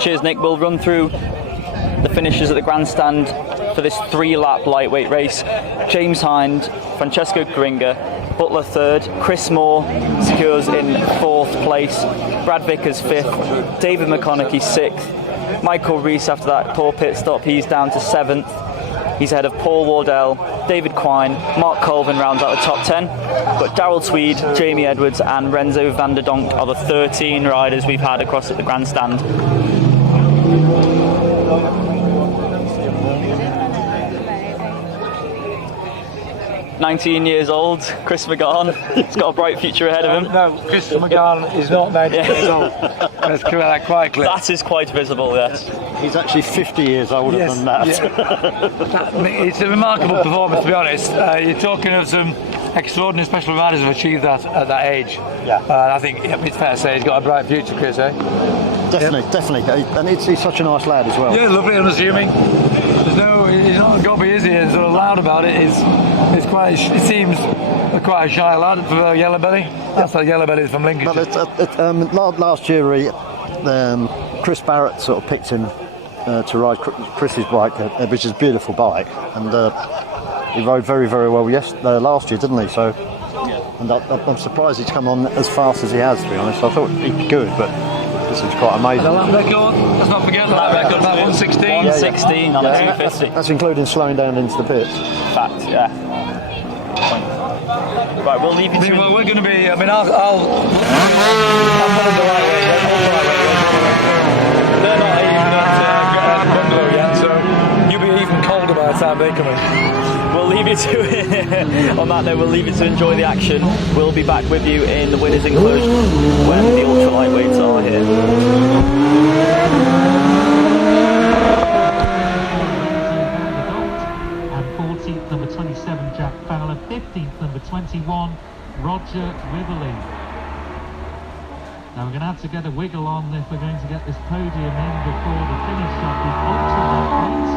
Cheers, Nick. We'll run through the finishes at the grandstand for this 3-lap lightweight race. James Hind, Francesco Coringa, Butler 3rd, Chris Moore secures in 4th place, Brad Vickers 5th, David McConaughey 6th, Michael Rees after that poor pit stop, he's down to 7th. He's ahead of Paul Wardell, David Quine, Mark Colvin rounds out the top 10. But Darrell Tweed, Jamie Edwards and Renzo van der Donk are the 13 riders we've had across at the grandstand. 19 years old, Chris McGahn. He's got a bright future ahead of him. No, Chris McGahn is not 19 years old. Let's clear that quite clear. That is quite visible, yes. He's actually 50 years older than that. Yeah. It's a remarkable performance, to be honest. You're talking of some extraordinary special riders who have achieved that at that age. Yeah. I think it's fair to say he's got a bright future, Chris, eh? Definitely. And he's such a nice lad as well. Yeah, lovely, unassuming. He's not gobby, is he? He's sort of loud about it. It seems quite a shy lad for Yellow Belly. That's like Yellow Belly from Lincolnshire. But last year, Chris Barrett sort of picked him to ride Chris's bike, which is a beautiful bike, and he rode very, very well last year, didn't he? So, and I'm surprised he's come on as fast as he has. To be honest, I thought he'd be good, but this is quite amazing. The lap record, let's not forget the lap record, about 116. 16 on a 250. That's including slowing down into the pits. Fact, yeah. Right, we'll leave you to... Well, we're going to be, I mean, I'm following the lightweight. They're not even at the bungalow yet, so you'll be even colder by the time they come in. We'll leave you to it. On that note, we'll leave you to enjoy the action. We'll be back with you in the winners' enclosure when the ultra lightweights are here. And 14th, number 27, Jack Fowler. 15th, number 21, Roger Wibberley. Now we're going to have to get a wiggle on if we're going to get this podium in before the finish of the ultra lightweights.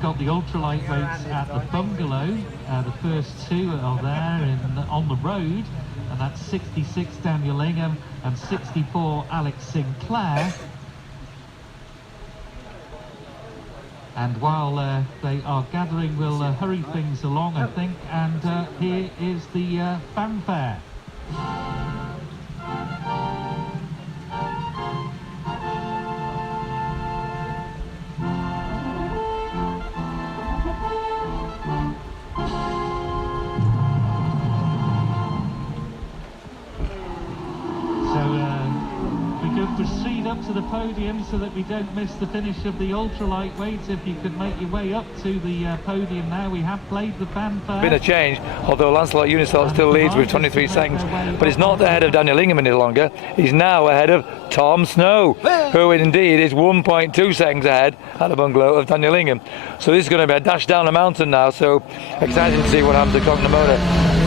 Got the ultra lightweights at the bungalow. The first two are there on the road, and that's 66 Daniel Ingham and 64 Alex Sinclair. And while they are gathering, we'll hurry things along, I think. And here is the fanfare. Proceed up to the podium so that we don't miss the finish of the ultra lightweights. If you could make your way up to the podium now. We have played the fanfare. Been a change, although Lancelot Unisalt still leads with 23 seconds, but he's not ahead of Daniel Ingham any longer. He's now ahead of Tom Snow, who indeed is 1.2 seconds ahead at the bungalow of Daniel Ingham. So this is going to be a dash down the mountain now, so exciting to see what happens to Cognamona.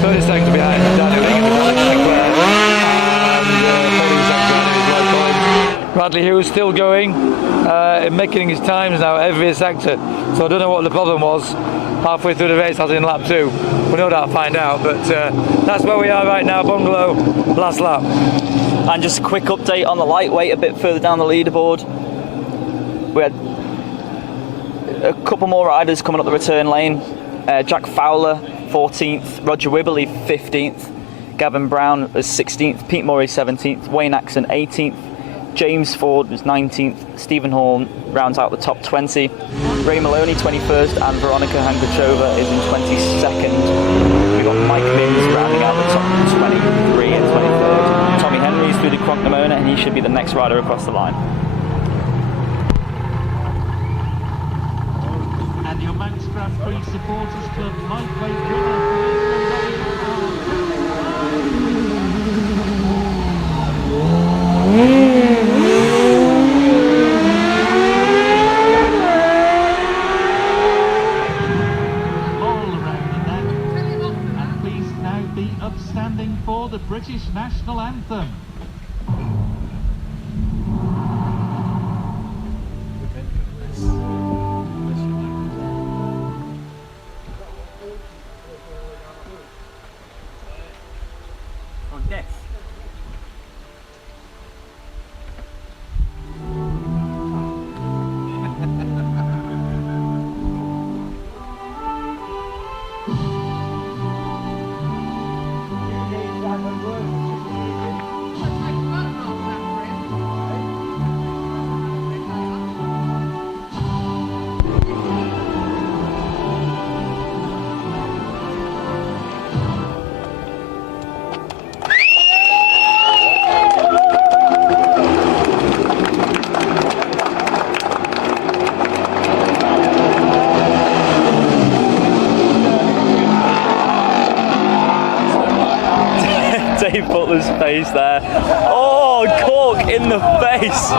30 seconds behind Daniel Ingham, Alex Sinclair, and 30 seconds behind his right point. Bradley Hughes still going, making his times now every sector. So I don't know what the problem was halfway through the race as in lap 2. We'll no doubt find out, but that's where we are right now, bungalow, last lap. And just a quick update on the lightweight a bit further down the leaderboard. We had a couple more riders coming up the return lane. Jack Fowler, 14th, Roger Wibberley, 15th, Gavin Brown was 16th, Pete Murray, 17th, Wayne Axon, 18th, James Ford was 19th, Stephen Horn rounds out the top 20, Ray Maloney 21st, and Veronica Hankachova is in 22nd. We've got Mike Mims rounding out the top 23 and 23rd. Tommy Henry's through the Cronknamona, and he should be the next rider across the line. And your Manx Grand Prix Supporters Club lightweight winner. Upstanding for the British National Anthem. Dave Butler's face there. Oh, cork in the face.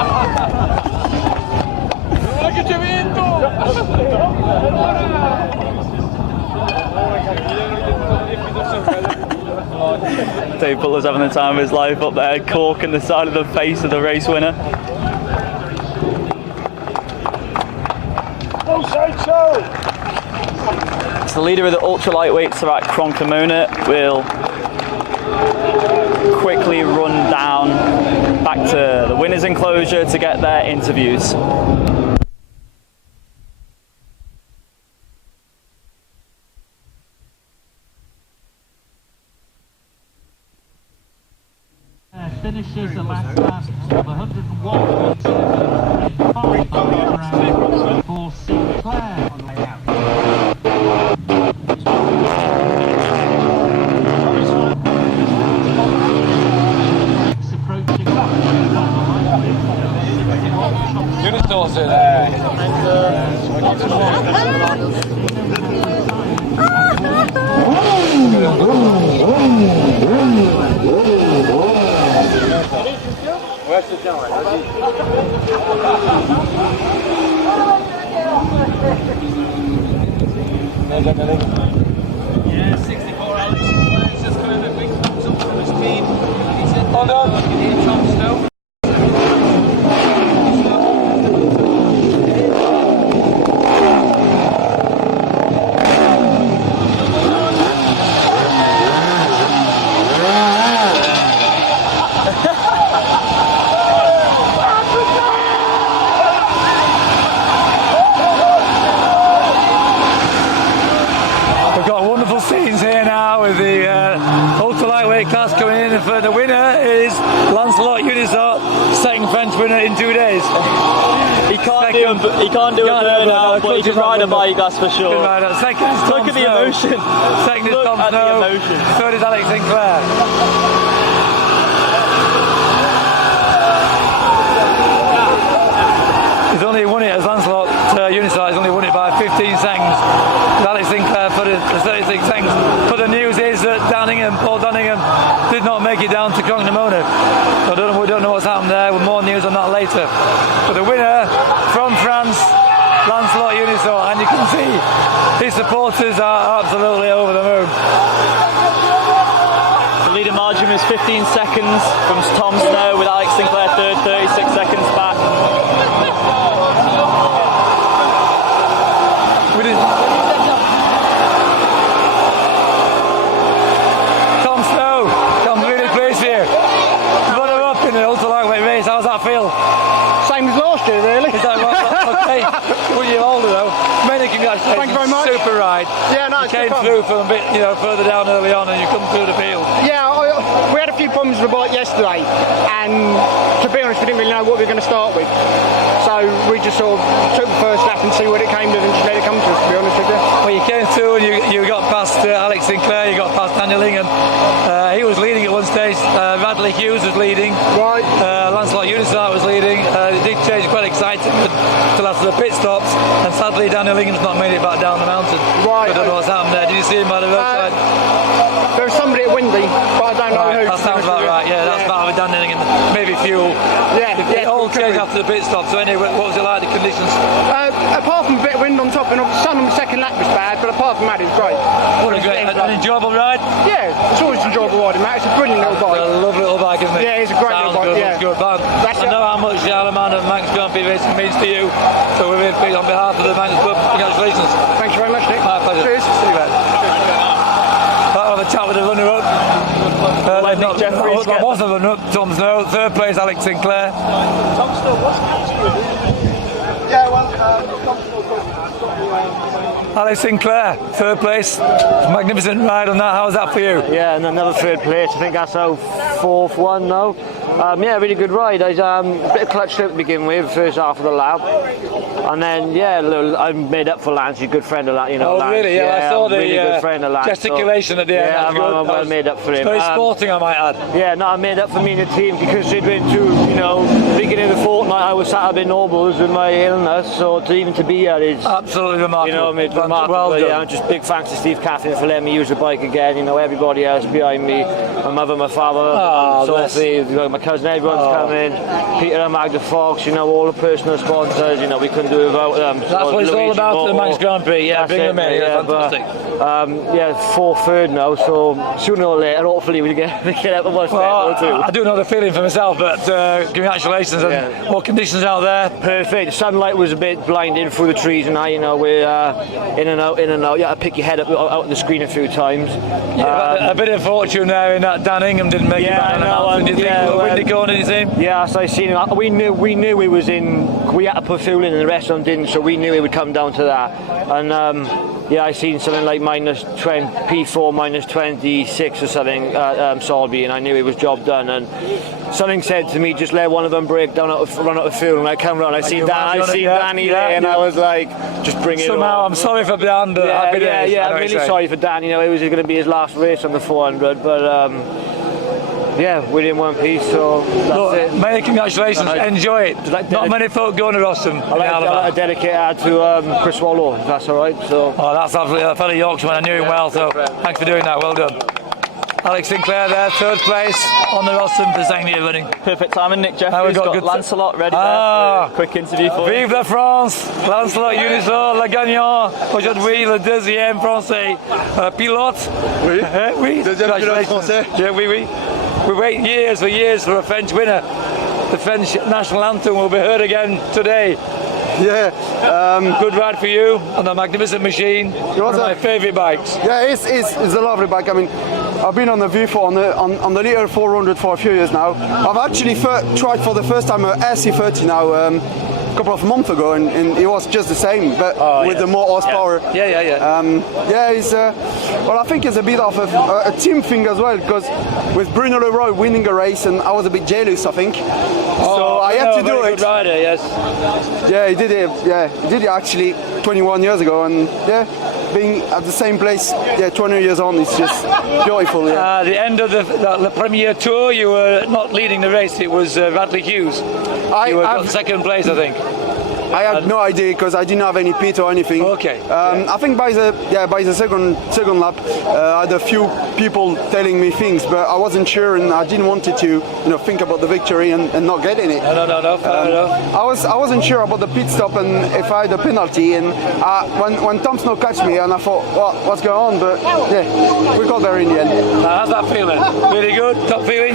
Dave Butler's having the time of his life up there, corking the side of the face of the race winner. So the leader of the ultra lightweights are at Cronkemona will quickly run down back to the winners enclosure to get their interviews. Finishes the last lap of 101.7 for Sinclair. Unisource in there. Where's the down? Yeah, 64 Alex Sinclair's just come in a big thumbs up from his team. He's in there. Tom Snow. Class coming in, and for the winner is Lancelot Unisart, second French winner in 2 days. He can't do a burnout, but he can ride a bike, that's for sure. Second is Tom Look at the Snow. emotion. Second is Look Tom at Snow. the emotion. Third is Alex Sinclair. He's only won it as Lancelot Unisart. He's only won it by 15 seconds. Alex Sinclair for the 36 seconds. But the news is that Paul Donningham did not make it down to Cronkemona. We don't know what's happened there. With more news on that later. But the winner from France, Lancelot Unisart, and you can see his supporters are absolutely over the moon. The leading margin was 15 seconds from Tom Snow, with Alex Sinclair third, 36 seconds back. Tom Snow, I'm really pleased here. Runner up in the ultra lightweight race. How's that feel? Same as last year, really. Is that right? Okay. Well, you're older though. Many congratulations. Thank you very much. Super ride. Yeah, no, you came through from a bit, further down early on, and you come through the field. Yeah, we had a few problems with the bike yesterday, and to be honest, we didn't really know what we were going to start with. So we just sort of took the first lap and see what it came with, and just let it come to us. To be honest with you. Well, you came through and you got past Alex Sinclair, you got past Daniel Ingham. He was leading at one stage. Radley Hughes was leading. Right. Lancelot Unisart was leading. It did change quite exciting until after the pit stops, and sadly Daniel Ingham's not made it back down the mountain. Right. I don't know what's happened there. Did you see him by the roadside? There was somebody at Windy, but I don't know who. That sounds about right. Yeah, that's about with Daniel Ingham. Maybe fuel. Yeah. It all changed after the pit stop. So anyway, what was it like, the conditions? Apart from a bit of wind on top, and the sun on the second lap was bad, but apart from that, it was great. What a great, an enjoyable ride? Yeah, it's always enjoyable riding, Matt. It's a brilliant little bike. It's a lovely little bike, isn't it? Yeah, it's a great Sounds little bike. Good, yeah. Good. I know how much the Alaman and Manx Grand Prix racing means to you. So we're really pleased on behalf of the Manx Club. Congratulations. Thank you very much, Nick. My pleasure. Cheers. See you, mate. I'll have a chat with the runner-up. That was a runner-up. Tom Snow. Third place, Alex Sinclair. Tom Snow, what's the Yeah, well, Tom Snow. Alex Sinclair, third place. Magnificent ride on that. How was that for you? Yeah, and another third place. I think that's our fourth one now. Yeah, really good ride. I a bit of clutch to begin with, first half of the lap, and then I made up for Lance. He's a good friend of Lance. Oh, Lance. really? Yeah, I saw the really good friend of Lance, gesticulation at the end. Yeah, I made up for him. Very sporting, I might add. Yeah, no, I made up for me and the team because they'd been through, the beginning of the fortnight I was sat up in Nobles with my illness, so even to be here is absolutely remarkable. You know, it's remarkable. Well done. Yeah, just big thanks to Steve Catherine for letting me use the bike again. You know, everybody else behind me, my mother, my father, Sophie, my cousin, everyone's coming. Peter and Magda Fox, you know, all the personal sponsors. You know, we couldn't do it without them. That's what it's all about, the Manx Grand Prix. Yeah, bring them in. Yeah, fantastic. Yeah, 4th, 3rd now, so sooner or later, hopefully we'll get up on one or two. I do know the feeling for myself, but congratulations, and what conditions out there? Perfect. The sunlight was a bit blinding through the trees, and you know, we're in and out. You had to pick your head up out of the screen a few times. Yeah, a bit of fortune there in that Dan Ingham didn't make it back. Did you think windy corner, did you see? Yeah, so I seen him. We knew he was in. We had to put fuel in, and the rest of them didn't, so we knew it would come down to that. And I seen something like P4 minus 26 or something at Solby, and I knew it was job done. And something said to me, just let one of them break down, run out of fuel. And I come round, I see Danny there, and I was like, just bring it on. Somehow, I'm sorry for Dan, but happy days. Yeah, I'm really sorry for Dan. You know, it was going to be his last race on the 400, but yeah, we're in one piece, so that's it. Many congratulations, enjoy it. Not many folk going to Rostham. I'd like to dedicate that to Chris Wallow, if that's alright. So. Oh, that's absolutely a fellow Yorkshireman, I knew him well, so thanks for doing that, well done. Alex Sinclair there, 3rd place on the Rostham for the 2nd year running. Perfect timing. Nick Jeffries got Lancelot ready there for a quick interview for Vive la France, Lancelot Unisor, le gagnant, aujourd'hui le 2e français pilote. Oui, oui. Deuxième pilote français. Yeah, oui. We wait years for a French winner. The French national anthem will be heard again today. Yeah. Good ride for you on a magnificent machine. One of my favourite bikes. Yeah, it's a lovely bike. I mean, I've been on the V4 on the little 400 for a few years now. I've actually tried for the first time a SC30 now. A couple of months ago, and it was just the same, but with the more horsepower. It's well, I think it's a bit of a team thing as well, because with Bruno Leroy winning a race, and I was a bit jealous, I think. So I had to do it. Good rider, yes. Yeah, he did it. Yeah, he did it actually 21 years ago, and being at the same place, 20 years on, it's just beautiful. Yeah. The end of the Premier Tour, you were not leading the race. It was Radley Hughes. You were 2nd place, I think. I had no idea because I didn't have any pit or anything. Okay. I think by the second lap, I had a few people telling me things, but I wasn't sure, and I didn't want to think about the victory and not getting it. No, fair enough. I wasn't sure about the pit stop and if I had a penalty, and when Tom Snow catched me, and I thought, what's going on? But yeah, we got there in the end. How's that feeling? Really good? Top feeling?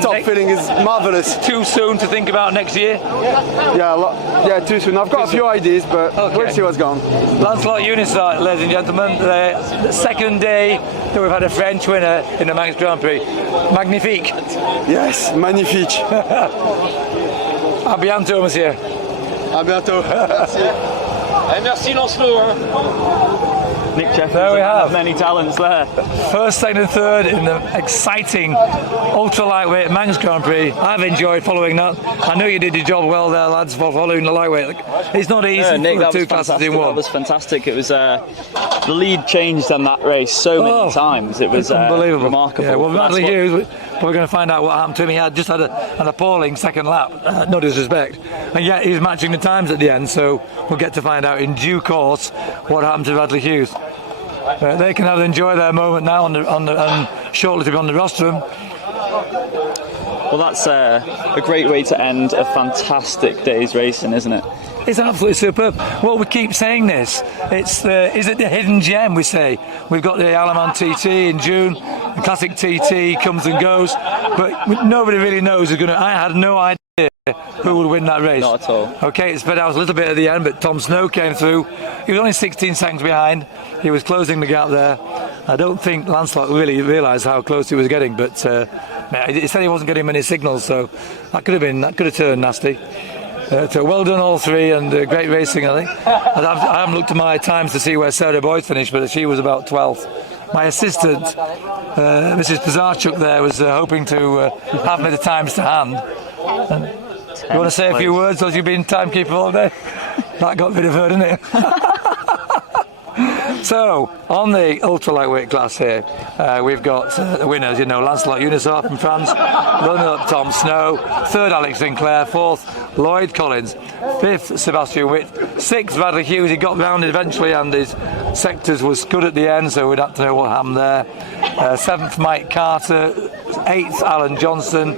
Top feeling is marvellous. Too soon to think about next year? Yeah, too soon. I've got a few ideas, but we'll see what's going on. Lancelot Unisart, ladies and gentlemen, the 2nd day that we've had a French winner in the Manx Grand Prix. Magnifique. Yes, magnifique. À bientôt, monsieur. À bientôt. Merci Lancelot. Nick Jeffries, there we have many talents there. 1st, 2nd and 3rd in the exciting ultra lightweight Manx Grand Prix. I've enjoyed following that. I know you did your job well there, lads, for following the lightweight. It's not easy Nick, for the 2 classes in one. That was fantastic. It was the lead changed on that race so many times. It was unbelievable, remarkable. Yeah, well, Radley Hughes, we're going to find out what happened to him. He had just had an appalling 2nd lap, no disrespect, and yet he's matching the times at the end. So we'll get to find out in due course what happened to Radley Hughes. They can have enjoy their moment now and shortly to be on the rostrum. Well, that's a great way to end a fantastic day's racing, isn't it? It's absolutely superb. Well, we keep saying this. Is it the hidden gem, we say? We've got the Alaman TT in June. The classic TT comes and goes, but nobody really knows who's going to. I had no idea who would win that race. Not at all. Okay, it spread out a little bit at the end, but Tom Snow came through. He was only 16 seconds behind. He was closing the gap there. I don't think Lancelot really realised how close he was getting, but he said he wasn't getting many signals, so that could have turned nasty. So well done all three, and great racing, I think. I haven't looked at my times to see where Sarah Boyd finished, but she was about 12th. My assistant, Mrs. Pizarchuk there, was hoping to have me the times to hand. You want to say a few words, as you've been timekeeper all day? That got rid of her, didn't it? So, on the ultra lightweight class here, we've got the winners, Lancelot Unisar from France, runner-up Tom Snow, third Alex Sinclair, fourth Lloyd Collins, fifth Sebastian Witt, sixth Bradley Hughes. He got rounded eventually and his sectors was good at the end, so we'd have to know what happened there. Seventh Mike Carter, eighth Alan Johnson,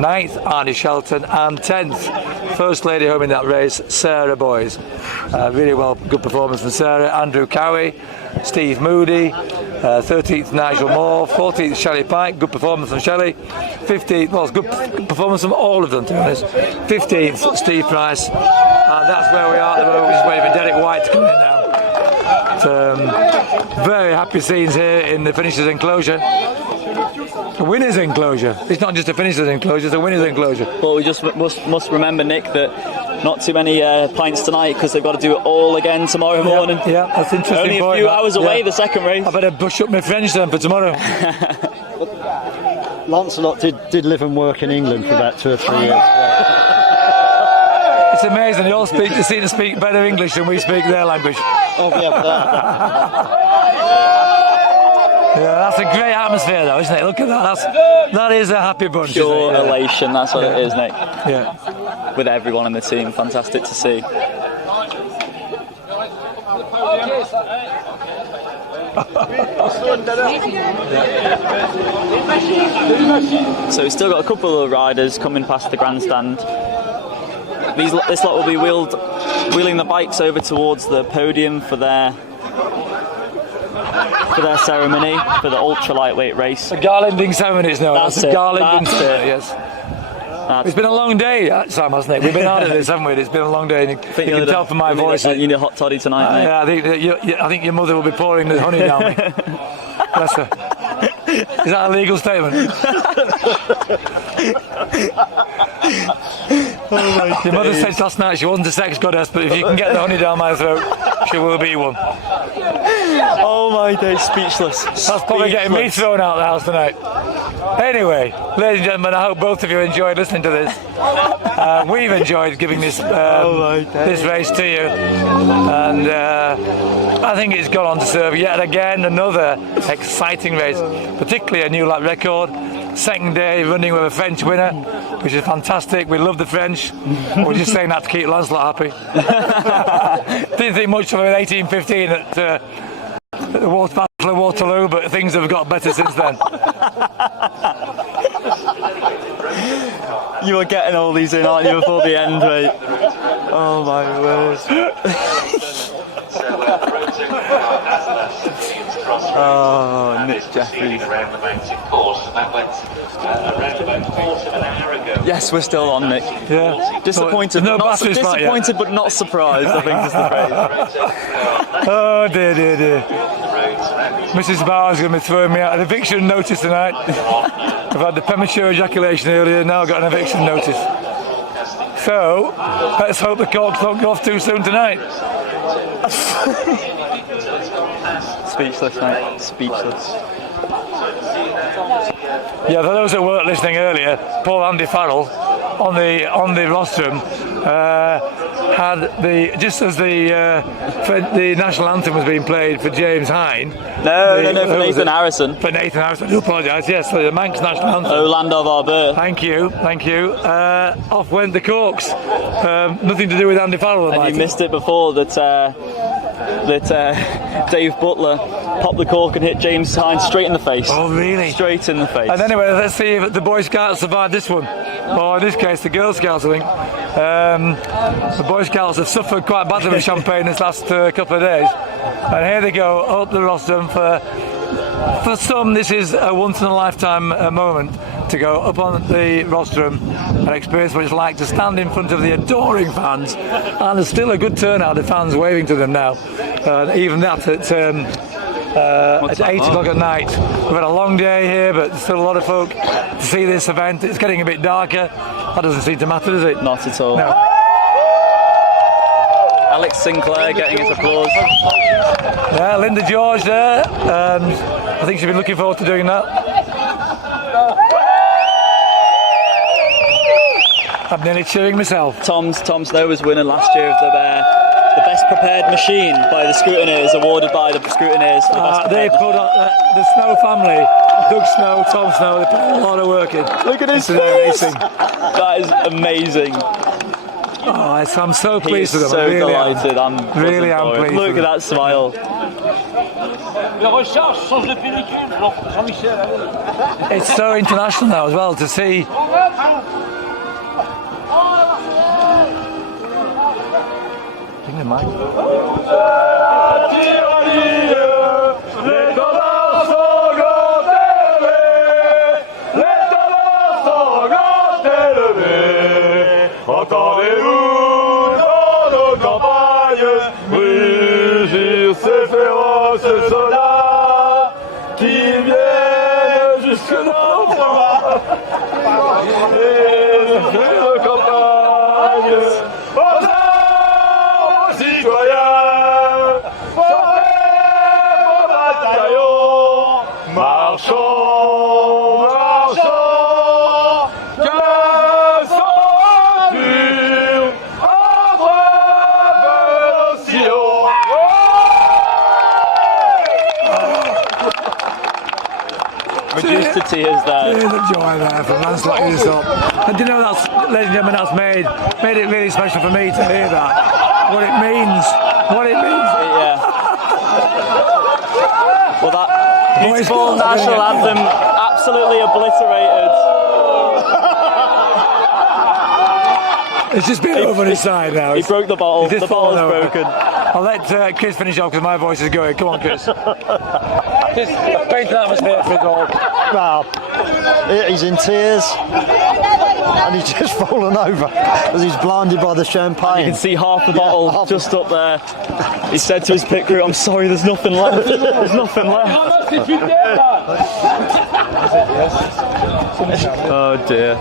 ninth Arnie Shelton, and 10th first lady home in that race, Sarah Boys. Really well, good performance from Sarah. Andrew Cowie, Steve Moody, 13th Nigel Moore, 14th Shelley Pike, good performance from Shelley. 15th, well, good performance from all of them to be honest. 15th Steve Price, and that's where we are at the moment. We're just waiting for Derek White to come in now. But, very happy scenes here in the finishers enclosure. The winners enclosure. It's not just a finishers enclosure, it's a winners enclosure. Well, we just must remember, Nick, that not too many pints tonight because they've got to do it all again tomorrow morning. Yeah, that's interesting. Only a few hours away, the second race. I better brush up my French then for tomorrow. Lancelot did live and work in England for about 2 or 3 years. It's amazing, they all seem to speak better English than we speak their language. Oh, yeah, yeah, that's a great atmosphere though, isn't it? Look at that, that is a happy bunch. Pure elation, that's what it is, Nick. Yeah. With everyone in the team, fantastic to see. So we've still got a couple of riders coming past the grandstand. This lot will be wheeling the bikes over towards the podium for their ceremony for the ultra lightweight race. The garlanding ceremony is now. That's it. Garlanding ceremony, yes. It's been a long day, Sam, hasn't it? We've been hard at this, haven't we? It's been a long day. You can tell from my voice. You need a hot toddy tonight, mate. Yeah, I think your mother will be pouring the honey down me. Bless her. Is that a legal statement? Your mother said last night she wasn't a sex goddess, but if you can get the honey down my throat, she will be one. Oh my days, speechless. That's probably getting me thrown out of the house tonight. Anyway, ladies and gentlemen, I hope both of you enjoyed listening to this. We've enjoyed giving this this race to you, and I think it's gone on to serve yet again another exciting race, particularly a new lap record. Second day running with a French winner, which is fantastic. We love the French. We're just saying that to keep Lancelot happy. Didn't think much of an 18:15 at the Battle of Waterloo, but things have got better since then. You are getting all these in, aren't you, before the end, mate? Oh my word. Oh, Nick Jeffries. Yes, we're still on, Nick. Yeah. Disappointed, disappointed but not surprised, I think is the phrase. Oh dear, dear, dear. Mrs. Barr's going to be throwing me out an eviction notice tonight. I've had the premature ejaculation earlier, now I've got an eviction notice. So, let's hope the corks don't go off too soon tonight. Speechless, mate. Speechless. Yeah, for those that weren't listening earlier, Paul Andy Farrell on the rostrum had just as the national anthem was being played for James Hine. No, for Nathan Harrison. For Nathan Harrison, I do apologise. Yes, for the Manx national anthem. O land of our birth. Thank you. Off went the corks. Nothing to do with Andy Farrell. And you missed it before that Dave Butler popped the cork and hit James Hine straight in the face. Oh, really? Straight in the face. And anyway, let's see if the Boy Scouts survived this one. Or in this case, the Girl Scouts, I think. The Boy Scouts have suffered quite badly with champagne this last couple of days. And here they go, up the rostrum. For some, this is a once-in-a-lifetime moment to go up on the rostrum and experience what it's like to stand in front of the adoring fans. And there's still a good turnout of fans waving to them now. Even that at 8 o'clock at night. We've had a long day here, but there's still a lot of folk to see this event. It's getting a bit darker. That doesn't seem to matter, does it? Not at all. No. Alex Sinclair getting his applause. Yeah, Linda George there. I think she's been looking forward to doing that. I'm nearly cheering myself. Tom Snow was winner last year of the The best prepared machine by the scrutineers, awarded by the scrutineers for the best They prepared put the Snow family, Doug Snow, Tom Snow, they put a lot of work in. Look at his into their face! racing. That is amazing. Oh, I'm so pleased with them. So I really delighted. am. I'm Really am pleased. Look at that smile. It's so international now as well to see. Bring the mic. Reduced to tears there. There's a joy there from Lancelot Unisop. And do you know that's, ladies and gentlemen, that's made it really special for me to hear that. What it means. What it means. Yeah. Well, that beautiful national anthem absolutely obliterated. It's just been over his side now. He broke the bottle. The bottle's broken. I'll let Chris finish off because my voice is going. Come on, Chris. Just paint the atmosphere for it all. Well, he's in tears and he's just fallen over as he's blinded by the champagne. You can see half the bottle just up there. He said to his pit crew, "I'm sorry, there's nothing left. There's nothing left." How much did you get Oh dear.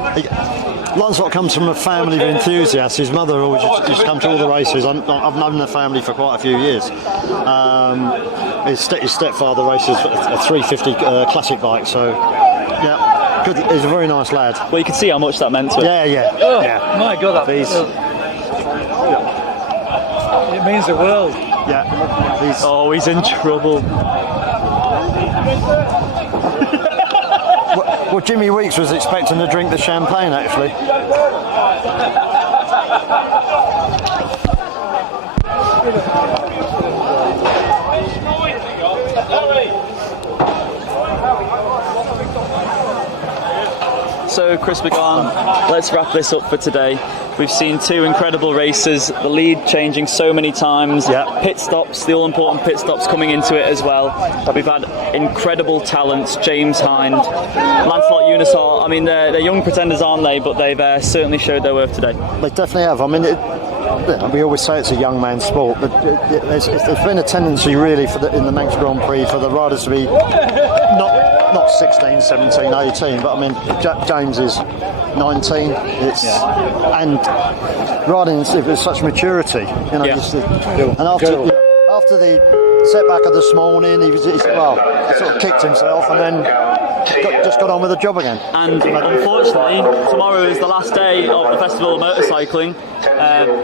Lancelot comes from a family of enthusiasts. His mother always used to come to all the races. I've known the family for quite a few years. His stepfather races a 350 classic bike, so yeah, good. He's a very nice lad. Well, you can see how much that meant to him. Yeah. My God, that He's, it means the world. Yeah. He's in trouble. Well, Jimmy Weeks was expecting to drink the champagne, actually. So, Chris McGahn, let's wrap this up for today. We've seen two incredible races, the lead changing so many times, pit stops, the all-important pit stops coming into it as well. We've had incredible talents, James Hind, Lancelot Unisol. I mean, they're young pretenders, aren't they? But they've certainly showed their worth today. They definitely have. I mean, we always say it's a young man's sport, but there's been a tendency really in the Manx Grand Prix for the riders to be not 16, 17, 18, but I mean, James is 19. And riding with such maturity, you know. And after the setback of this morning, he sort of kicked himself and then just got on with the job again. And unfortunately, tomorrow is the last day of the Festival of Motorcycling,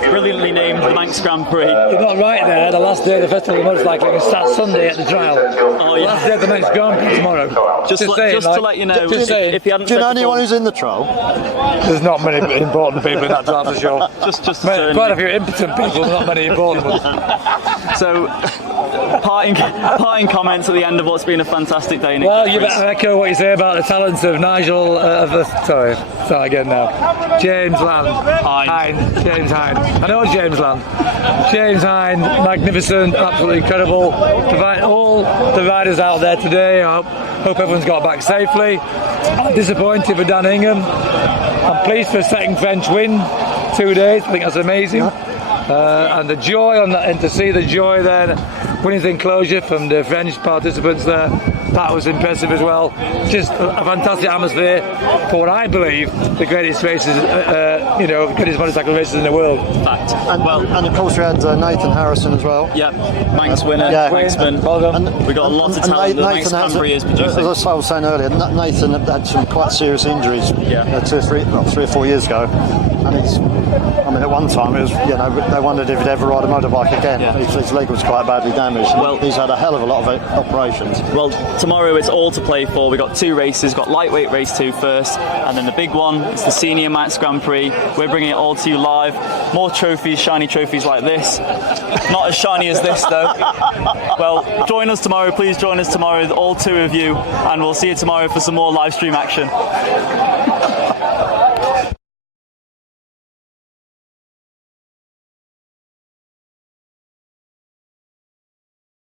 brilliantly named the Manx Grand Prix. You're not right there. The last day of the Festival of Motorcycling starts Sunday at the trial. Oh, yeah. The last day of the Manx Grand Prix tomorrow. Just to let you know, if you hadn't do you know anyone who's in the trial? There's not many important people in that trial for sure. Just quite a few impotent people, not many important ones. So, parting comments at the end of what's been a fantastic day. Well, you better echo what you say about the talents of Nigel. Start again now. James Hind. James Hind. I know it's James Land. James Hind, magnificent, absolutely incredible. Provide all the riders out there today. I hope everyone's got back safely. I'm disappointed for Dan Ingham. I'm pleased for a second French win. 2 days. I think that's amazing. And the joy on that, and to see the joy there, winning the enclosure from the French participants there, that was impressive as well. Just a fantastic atmosphere for what I believe the greatest races, greatest motorcycle races in the world. Fact. And of course we had Nathan Harrison as well. Yeah, Manx winner, Manxman. We got a lot of talent. The Manx Grand Prix is producing. As I was saying earlier, Nathan had some quite serious injuries 3 or 4 years ago, and one time, it was, they wondered if he'd ever ride a motorbike again. Yeah. His leg was quite badly damaged. Well, he's had a hell of a lot of operations. Well, tomorrow it's all to play for. We've got 2 races. We've got lightweight race 2 first, and then the big one, it's the Senior Manx Grand Prix. We're bringing it all to you live. More trophies, shiny trophies like this. Not as shiny as this, though. Well, join us tomorrow. Please join us tomorrow, all 2 of you, and we'll see you tomorrow for some more live stream action.